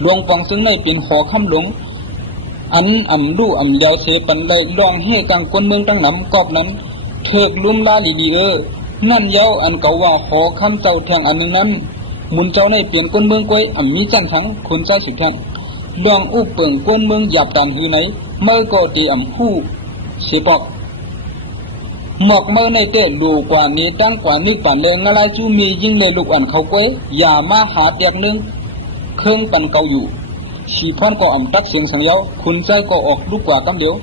หลวงปองซึ่งในเป็นหอคำหลงอันลู่เดียวเสปันเลยลองเฮกังกวนเมืองตั้งน้ำกอบนั้นเถิกลุ่มลาลีดีนั่นเย้าอันเก่าว่าหอคำเจ้าแทงอันหนึ่งนั้นมุนเจ้าในเปลี่ยนกวนเมืองก้อยมีจังทั้งคนใจสุดแทงลองอุปเปิงกวนเมืองหยาบตามหือไหนเมื่อก็ตีหู้เสปอกหมอกเมื่อในเตะดูกว่านี้ตั้งกว่านี้ปั่นเลยงลายจูมียิ่งเลยลูกอันเขาก้อยอย่ามาหาเตียกนึงเครื่องปั่นเก่าอยู่ชีพันก็ตักเสียงสังเย้าคุณใจก็ออกลูกกว่ากำเดียว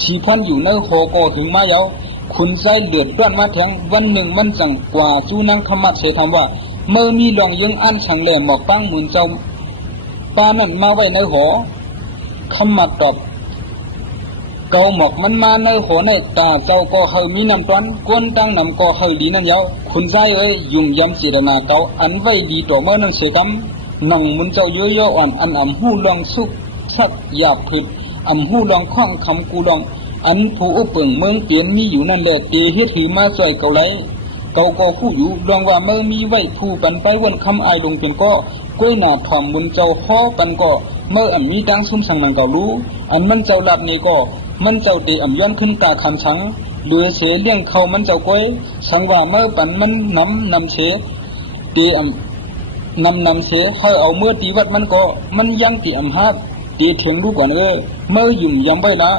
ชีพันอยู่ในหอก็ถึงมาเย้าคุณใจเดือดร้อนมาแทงวันหนึ่งมันจังกว่าจูนังขมัดเสทำว่าเมื่อมีลองยังอันช่างแหลมหมอกตั้งหมุนเจ้าป้านั่นมาไว้ในหอขมัดตอบเกาหมอกมันมาในหอในตาเจ้าก็เฮามีน้ำตอนกวนตั้งน้ำก็เฮาดีนั่นเย้าคุณใจยุ่งยำเจรนาเก่าอันไว้ดีต่อเมื่อนั้นเสียกำนั่งมุนเจ้าเยอะๆอ่อนหูลองสุกชักหยาบผิดหูลองข้องคำกูลองอันผู้อุปเปิงเมืองเปลี่ยนมีอยู่นั่นแหละเตะเฮ็ดถือมาสวยเก่าไรเก่าก็คู่อยู่ลองว่าเมื่อมีไว้ผู้ปันไปวันคำอายลงเป็นก็กล้วยหนาถ่อมมุนเจ้าฮ้อปันก็เมื่อมีดังซุ่มสังนังเก่ารู้อันมันเจ้าหลับนี่ก็มันเจ้าเตะย้อนขึ้นตาคำชังเหลือเสียเลี้ยงเขามันเจ้าก้อย สังว่าเมื่อปันมันนำเสตีนำเสให้เอาเมื่อตีวัดมันก็มันยังตีอำหาตีเถียงรู้ก่อนเมื่อยุ่มยำไปละ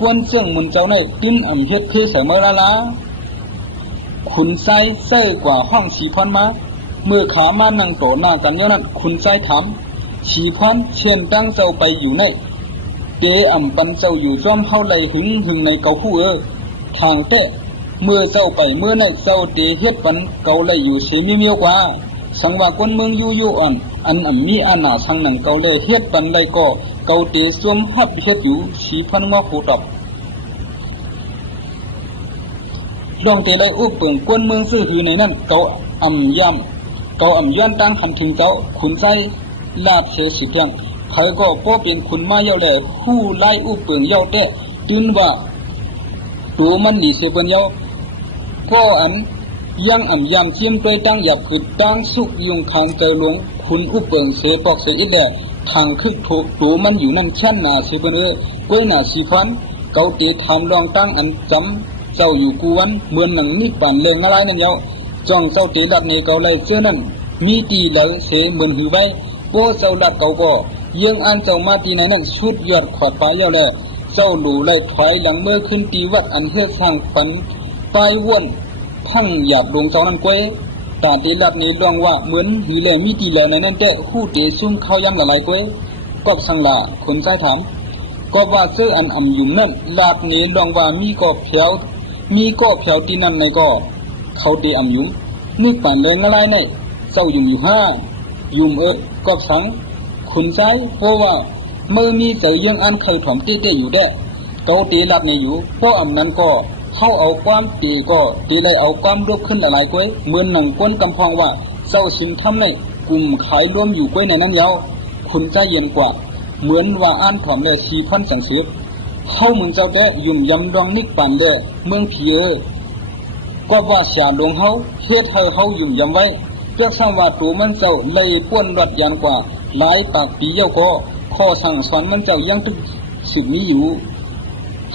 กวนเสื่องมุนเจ้าในติ้นอำเฮ็ดคือเสมอละขุนไซเซ่กว่าห้องสีพรมาเมื่อขามานั่งโตหน้ากันเยอะนั้นขุนไซถามสีพรเชียนตั้งเจ้าไปอยู่ในเตอำปันเจ้าอยู่จอมเฮาไหลหึงในเกาคู่ทางเตะเมื่อเจ้าไปเมื่อในเจ้าเตเฮ็ดปันเกาไหลอยู่เสมีเมียวกว่าสังว่าคนเมืองอยู่อ่อนอันมีอาณาสังนังเกาเลยเฮ็ดปันไหลก็เกาเตสวมฮับเฮ็ดอยู่สีพันมาโคตบลองเตเลยอุปเปิงกวนเมืองซื่อหือในนั้นเกาอ่ำย้อนตั้งหันถึงเจ้าขุนใจลาบเสสิเพียงใครก็ป้อเป็นขุนมาเยาแหล่ผู้ไล่อุปเปิงเยาเตะตื่นว่าตัวมันหนีเสเปิ้นเยาก็อันยังอ่ำยำเจียมไปตั้งหยับคือตั้งสุกยุงคางเจอหลวงขุนอุปเปิงเสปอกเสอีแหล่ทางคึกโถตัวมันอยู่นั่นชั้นหนาเสเปิ้นก้วยหนาสีฟันเกาเตทำลองตั้งอันจำเจ้าอยู่กูวันเหมือนหนังนิปั่นเลงอะไรนั่นเยาจ้องเจ้าเตลัดในเกาเลยเจ้านั่นมีตีเลยเสเหมือนหือไว้โป้เจ้าลัดเกาก็ยังอันเจ้ามาตีในนั้นชุดยอดขวดปลายเยาแลเจ้าหลู่เลยถอยหลังเมื่อขึ้นตีวัดอันเฮือสร้างปันปลายว่นพังหยาบลงเจ้านั้นก้วยตาเตลัดนี้ลองว่าเหมือนหือเลยมีตีเลยในนั้นแต่คู่เตซุ่มเข้าย้ำละลายก้วยก็สังละคนใจถามก็ว่าเสื้ออันอ่ำยุ่มนั่นลาดนี้ลองว่ามีก็เผียวตีนั่นในก็เขาเตอ่ำยุ่มนี่ปั่นเลยละลายในเจ้ายุ่มอยู่ห้ายุ่มก็สังขุนใจเพราะว่าเมื่อมีเจ้ายังอันเคยถ่อมเต้อยู่ได้เกาตีรับนี่อยู่เพราะอำนั้นก็เข้าเอาความตีก็ตีเลยเอาความรบขึ้นอะไรก้วยเหมือนหนังก้นกำพองว่าเจ้าสินทำในกลุ่มขายร่วมอยู่ก้วยในนั้นยาวขุนใจเย็นกว่าเหมือนว่าอันถ่อมเลย4,000สังเสียเข้ามึงเจ้าได้ยุ่มยำดองนิกปั่นได้เมืองผีก็ว่าเสียลงเฮาเฮ็ดเฮายุ่มยำไว้เพื่อสร้างว่าตัวมันเจ้าเลยป้วนรัดยันกว่าหลายปากปีเย้าก็ข้อสั่งสอนมันเจ้ายังตึกสืบมีอยู่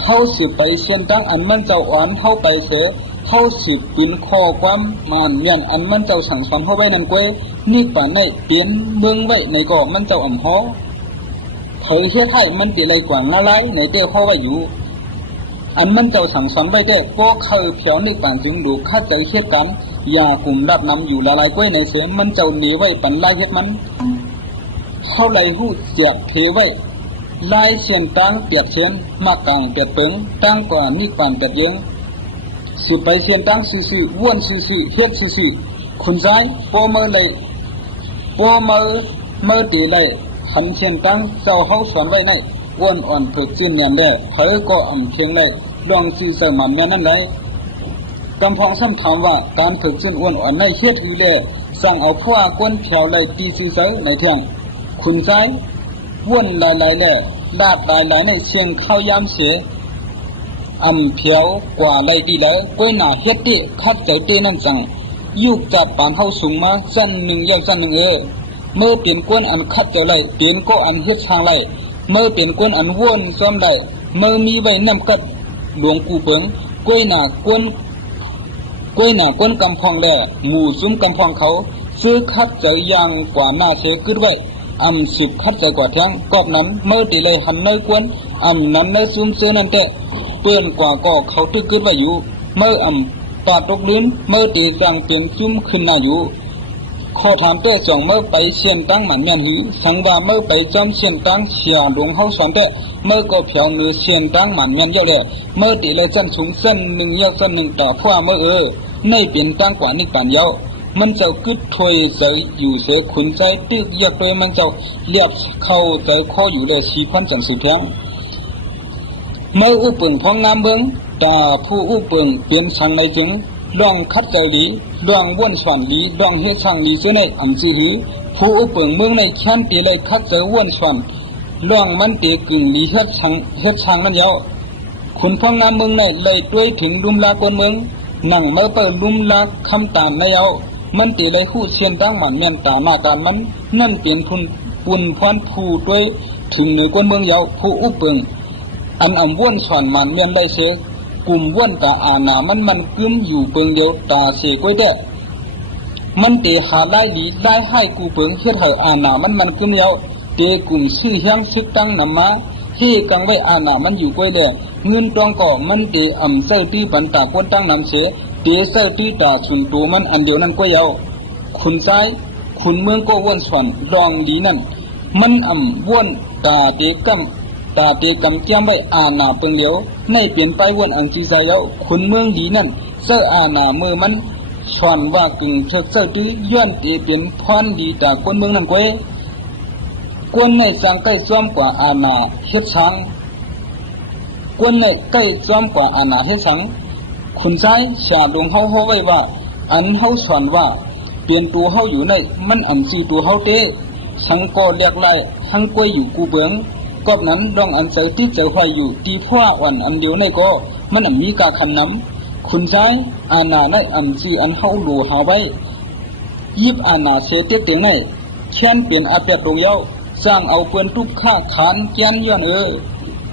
เขาสืบไปเส้นตั้งอันมันเจ้าอ่อนเข้าไปเสือเขาสืบปืนข้อความมันเมียนอันมันเจ้าสั่งสอนเขาไว้นั่นก้วยนี่ป่านในเปลี่ยนเมืองไว้ในก็มันเจ้าอ่ำฮ้อเผยเฮ็ดให้มันตีไรกว่าละลายในเต้เขาไว้อยู่อันมันเจ้าสั่งสอนไว้ได้ก็เคยเผียวนี่ต่างจึงดูข้าใจเฮ็ดกันอย่ากลุ่มรับนำอยู่ละลายก้วยในเสือมันเจ้าหนีไว้ปันลายเฮ็ดมันเขาไหลหูเสียบเทไว้ลายเสียนตั้งเปียกเสียนมากลางเปียกเปิงตั้งกว่านี่ปานเปียกเยงสืบไปเสียนตั้งซื่อๆว่วนซื่อๆเฮ็ดซื่อๆคุณใจพอเมื่อเลยพอเมื่อตีเลยหันเสียนตั้งเจ้าเฮาสอนไว้ในว่วนอ่อนเผิดจื้นแนมได้เผยก็อ่ำเพียงเลยลองซื่อเสมันแม่นั่นได้กำพองซ้ำถามว่าการเผิดจื้นอ้วนอ่อนในเฮ็ดอยู่แลสั่งเอาพวกก้นแถวเลยตีซื่อเสในเที่ยงคุณใจว่นหลายๆแหล่ลาดหลายๆในเชียงเข้ายามเสียอำเพียวกว่าไรดีเลยก้วยหนาเฮ็ดดิคัดใจเต้นั่นจังยุกจับปานเฮาสูงมาสั้นหนึ่งแยกสั้นหนึ่งเมื่อเปลี่ยนก้นอันคัดเจ้าไรเปลี่ยนก็อันเฮ็ดทางไรเมื่อเปลี่ยนก้นอันว่นซ้อมได้เมื่อมีไว้นำกัดหลวงกูเปิงก้วยหนาก้นกำพองแหล่หมู่ซุ้มกำพองเขาซื้อคัดเจอยางกว่าหน้าเสกึดไว้สิบคัดใจกว่าแทงกอบนั้นเมื่อตีเลยหันเนยกวนนั้นเนยซุ่มซื้อนั่นแต่เปื้อนกว่าก็เขาตึกกึดไว้อยู่เมื่อปาดตกลื่นเมื่อตีกลางเปลี่ยนซุ่มขึ้นหน้าอยู่ข้อถามเต้จ่องเมื่อไปเชียนตั้งหมันแม่นหือสังว่าเมื่อไปจอมเชียนตั้งเสียหลวงเฮาสอนเต้เมื่อก็เผียวเนื้อเชียนตั้งหมันแม่นเยอะเลยเมื่อตีเลยจันสูงเส้นหนึ่งยาวเส้นหนึ่งต่อฟ้าเมื่อในเปลี่ยนตั้งกว่านี่กันยาวมันเจ้ากึดถอยใจอยู่เสียขุนใจตึกยอดโดยมันเจ้าเรียบเข้าใจข้ออยู่เลย4,000จังสิเพียงเมื่ออุปเปิงพ้องน้ำเบิ้งตาผู้อุปเปิงเปลี่ยนช่างในจึงลองคัดใจดีลองว่นสวนดีลองเฮ็ดช่างดีเสียในจีหือผู้อุปเปิงเมืองในชั้นปีเลยคัดใจว่นสวนลองมันเตกึ่งดีเฮ็ดช่างนั่นยาวขุนพ้องน้ำเมืองในเลยด้วยถึงลุมลากวนเมืองนั่งเมื่อเปิดลุมลาคำตามในยาวมันตีเลยคู่เชียนตั้งหมันแม่นตาหน้าการมันนั่นเปลี่ยนคุณปุ่นพรผู้ด้วยถึงเหนือกวนเมืองยาวผู้อุปเปิงอันว่นสอนหมันแม่นได้เสีย กลุ่มว่นกะอาณามันกึมอยู่เปิงเดียวตาเสกไว้เด้มันเตหาไล่ดีไล่ให้กูเปิงเฮ็ดให้อาณามันกึมเยาเตกลุ่มชื่อเฮียงซึกตั้งนำมาเฮกังไว้อาณามันอยู่ไว้เด้เงินตองก็มันเตเซอที่ปันตากวนตั้งนำเสเตเซอที่ตาชุนตัวมันอันเดียวนั้นก็เยาคุณซ้ายคุณเมืองก็ว่นสวนรองดีนั่นมันว่นตาเตกำเจียมไว้อาณาเปิงเดียวในเปลี่ยนไปว่นอังจีใจแล้วคุณเมืองดีนั่นเซออาณาเมื่อมันสวนว่ากึ่งเซอที่ย้อนเตเปลี่ยนพรดีตาคนเมืองนั่นก้อยกวนในสังใกล้ซ้อมกว่าอาณาเฮ็ดสังกวนในใกล้ซ้อมกว่าอาณาเฮ็ดสังคุณใจชาดงเฮาไว้ว่าอันเฮาสอนว่าเปลี่ยนตัวเฮาอยู่ในมันอันซีตัวเฮาเตสังก็เรียกไล่ทั้งก้อยอยู่กูเบิงกอบนั้นดองอันใจที่ใจไฟอยู่ตีพ่ออ่อนอันเดียวในก็มันมีกาคำน้ำคุณใจอาณาในอันซีอันเฮาหลูหาไว้ยิบอาณาเสเตเตงในเช่นเปลี่ยนอาเปียตรงเย้าสร้างเอาเปืนทุกข้าขานแกนย้อน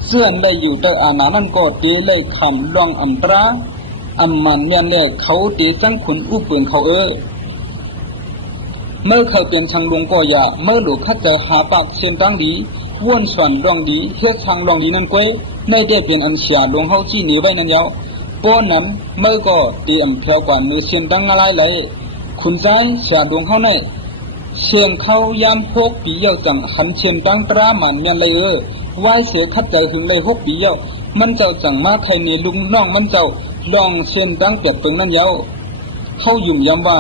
เสื่อนได้อยู่แต่อาณานั้นก็ตีเลยคำลองตรามันเมียนเลยเขาตีจังขุนอุปืนเขาเมื่อเขาเป็นช่างลงก็อย่าเมื่อหลูกข้าจะหาปากเส้นตั้งดีว่นสวนรองดีเฮ็ดทางรองดีนั่นก้อยไม่ได้เป็นอันเสียลงเฮาจี้หนีไว้นั่นยาวป้อนนั้นเมื่อก็ตีเพียวกว่ามือเส้นตั้งอะไรเลยคุณใจเสียลงเฮาในเชียงเขายามพกปีเยาจังขันเชียงตั้งตรามันเมียนเลยไหวเสียคัดใจถึงเลย6 ปีเยามันเจ้าจังมาไทยในลุงน้องมันเจ้าลองเชียงตั้งเปียกตรงนั้นเยาเขายุ่มย้ำว่า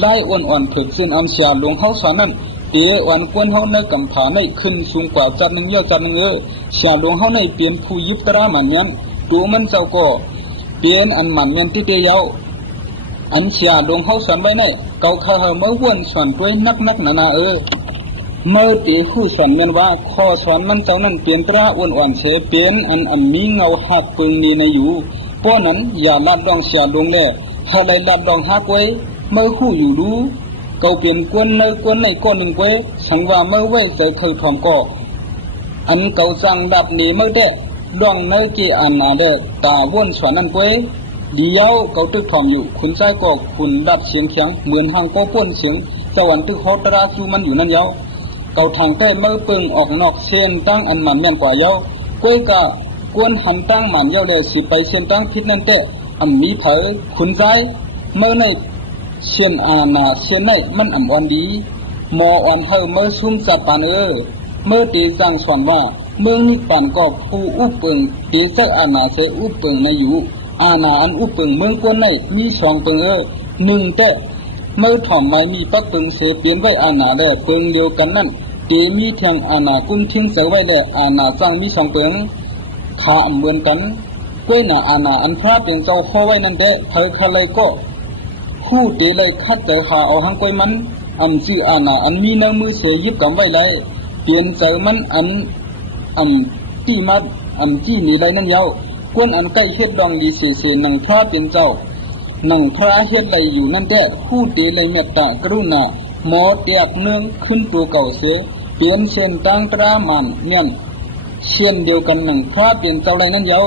ไล่อ่อนๆเถิดเส้นเสียลงเฮาสอนนั้นเตอ่อนกวนเฮาในกำผาในขึ้นสูงกว่าจัดหนึ่งเยาจัดหนึ่งเสียลงเฮาในเปลี่ยนผู้ยิบตรามันเมียนตัวมันเจ้าก็เปลี่ยนอันมันเมียนที่เตเยาอันเสียลงเฮาสอนไว้ในเก่าข้าเมื่อวนสอนด้วยนักนานาเมื่อตีคู่สอนเมียนว่าข้อสอนมันเจ้านั้นเปลี่ยนตราอ่อนเสเปลี่ยนอันมีเงาหักปึงนี้ในอยู่เพราะนั้นอย่าลัดดองเสียลงเลยถ้าได้ลัดดองหักไว้เมื่อคู่อยู่ดูเก่าเปลี่ยนกวนในก้อนหนึ่งไว้สังว่าเมื่อไว้ใจเคยทอมก็อันเก่าจังดับนี้เมื่อเดดองในเกี่ยอันนาเดตาวนสอนนั้นไว้เดียวเก่าตึกทอมอยู่คุณใจก็คุณดับเสียงเขียงเหมือนหางก็ป้นเสียงสวรรค์ตึกฮอตราจูมันอยู่นั่นเยาเก่าทางใกล้เมื่อเปิงออกนอกเส้นตั้งอันมันแม่นกว่าเยาก้อยกะกวนหันตั้งมันเยาเลยสิไปเส้นตั้งพิษนั่นเตะมีเผยคุณใจเมื่อในเชียนอาณาเชียนในมันอ่อนดีมออ่อนเฮเมื่อซุ่มจัดปานเมื่อตีจังสอนว่าเมืองนี้ปานก็ผู้อุปเปิงตีเสอาณาเสอุปเปิงในอยู่อาณาอันอุปเปิงเมืองกวนในมี2 เปิงหนึ่งเตะเมื่อถ่อมไม้มีปักเปิงเสเปลี่ยนไว้อาณาได้เปิงเดียวกันนั่นตีมีเทียงอาณากุ้มทิ้งเสไว้ได้อาณาจังมี2 เปิงขาเหมือนกันก้วยหนาอาณาอันพระเป็นเจ้าข้อไว้นั่นเตะเธอคะเลยก็คู่เตเลยคัดใจหาเอาหังก้อยมันชื่ออาณาอันมีเนื้อมือเสียยิบกำไว้เลยเปลี่ยนใจมันที่มัดจี้หนีได้นั่นเยาวกวนอันใกล้เฮ็ดดองดีเสียหนังพระเป็นเจ้าหนังพระเฮ็ดไรอยู่นั่นแต่คู่เตเลยเมตตากรุณาหมอเตียกเนืองขึ้นตัวเก่าเสียเปลี่ยนเส้นตั้งตรามันเนี่ยเช่นเดียวกันหนังพระเป็นเจ้าไรนั่นเยาว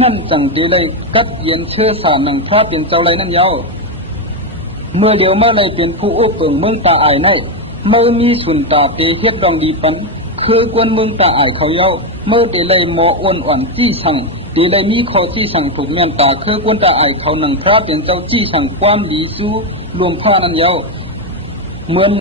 นั่นจังเตเลยกัดเย็นเชื่อสาหนังพระเป็นเจ้าไรนั่นเยาวเมื่อเดียวเมื่อไรเป็นผู้อุปเปิงเมืองตาอายในเมื่อมีสุนตาเตเฮ็ดดองดีปันคือกวนเมืองตาอายเขาเย้าเมื่อเตเลยหมออ่อนจี้สั่งเตเลยมีข้อจี้สั่งถูกเมียนตาคือกวนตาอายเขาหนังพระเป็นเจ้าจี้สั่งความดีสู้รวมผ้านั้นเย้าเหมือน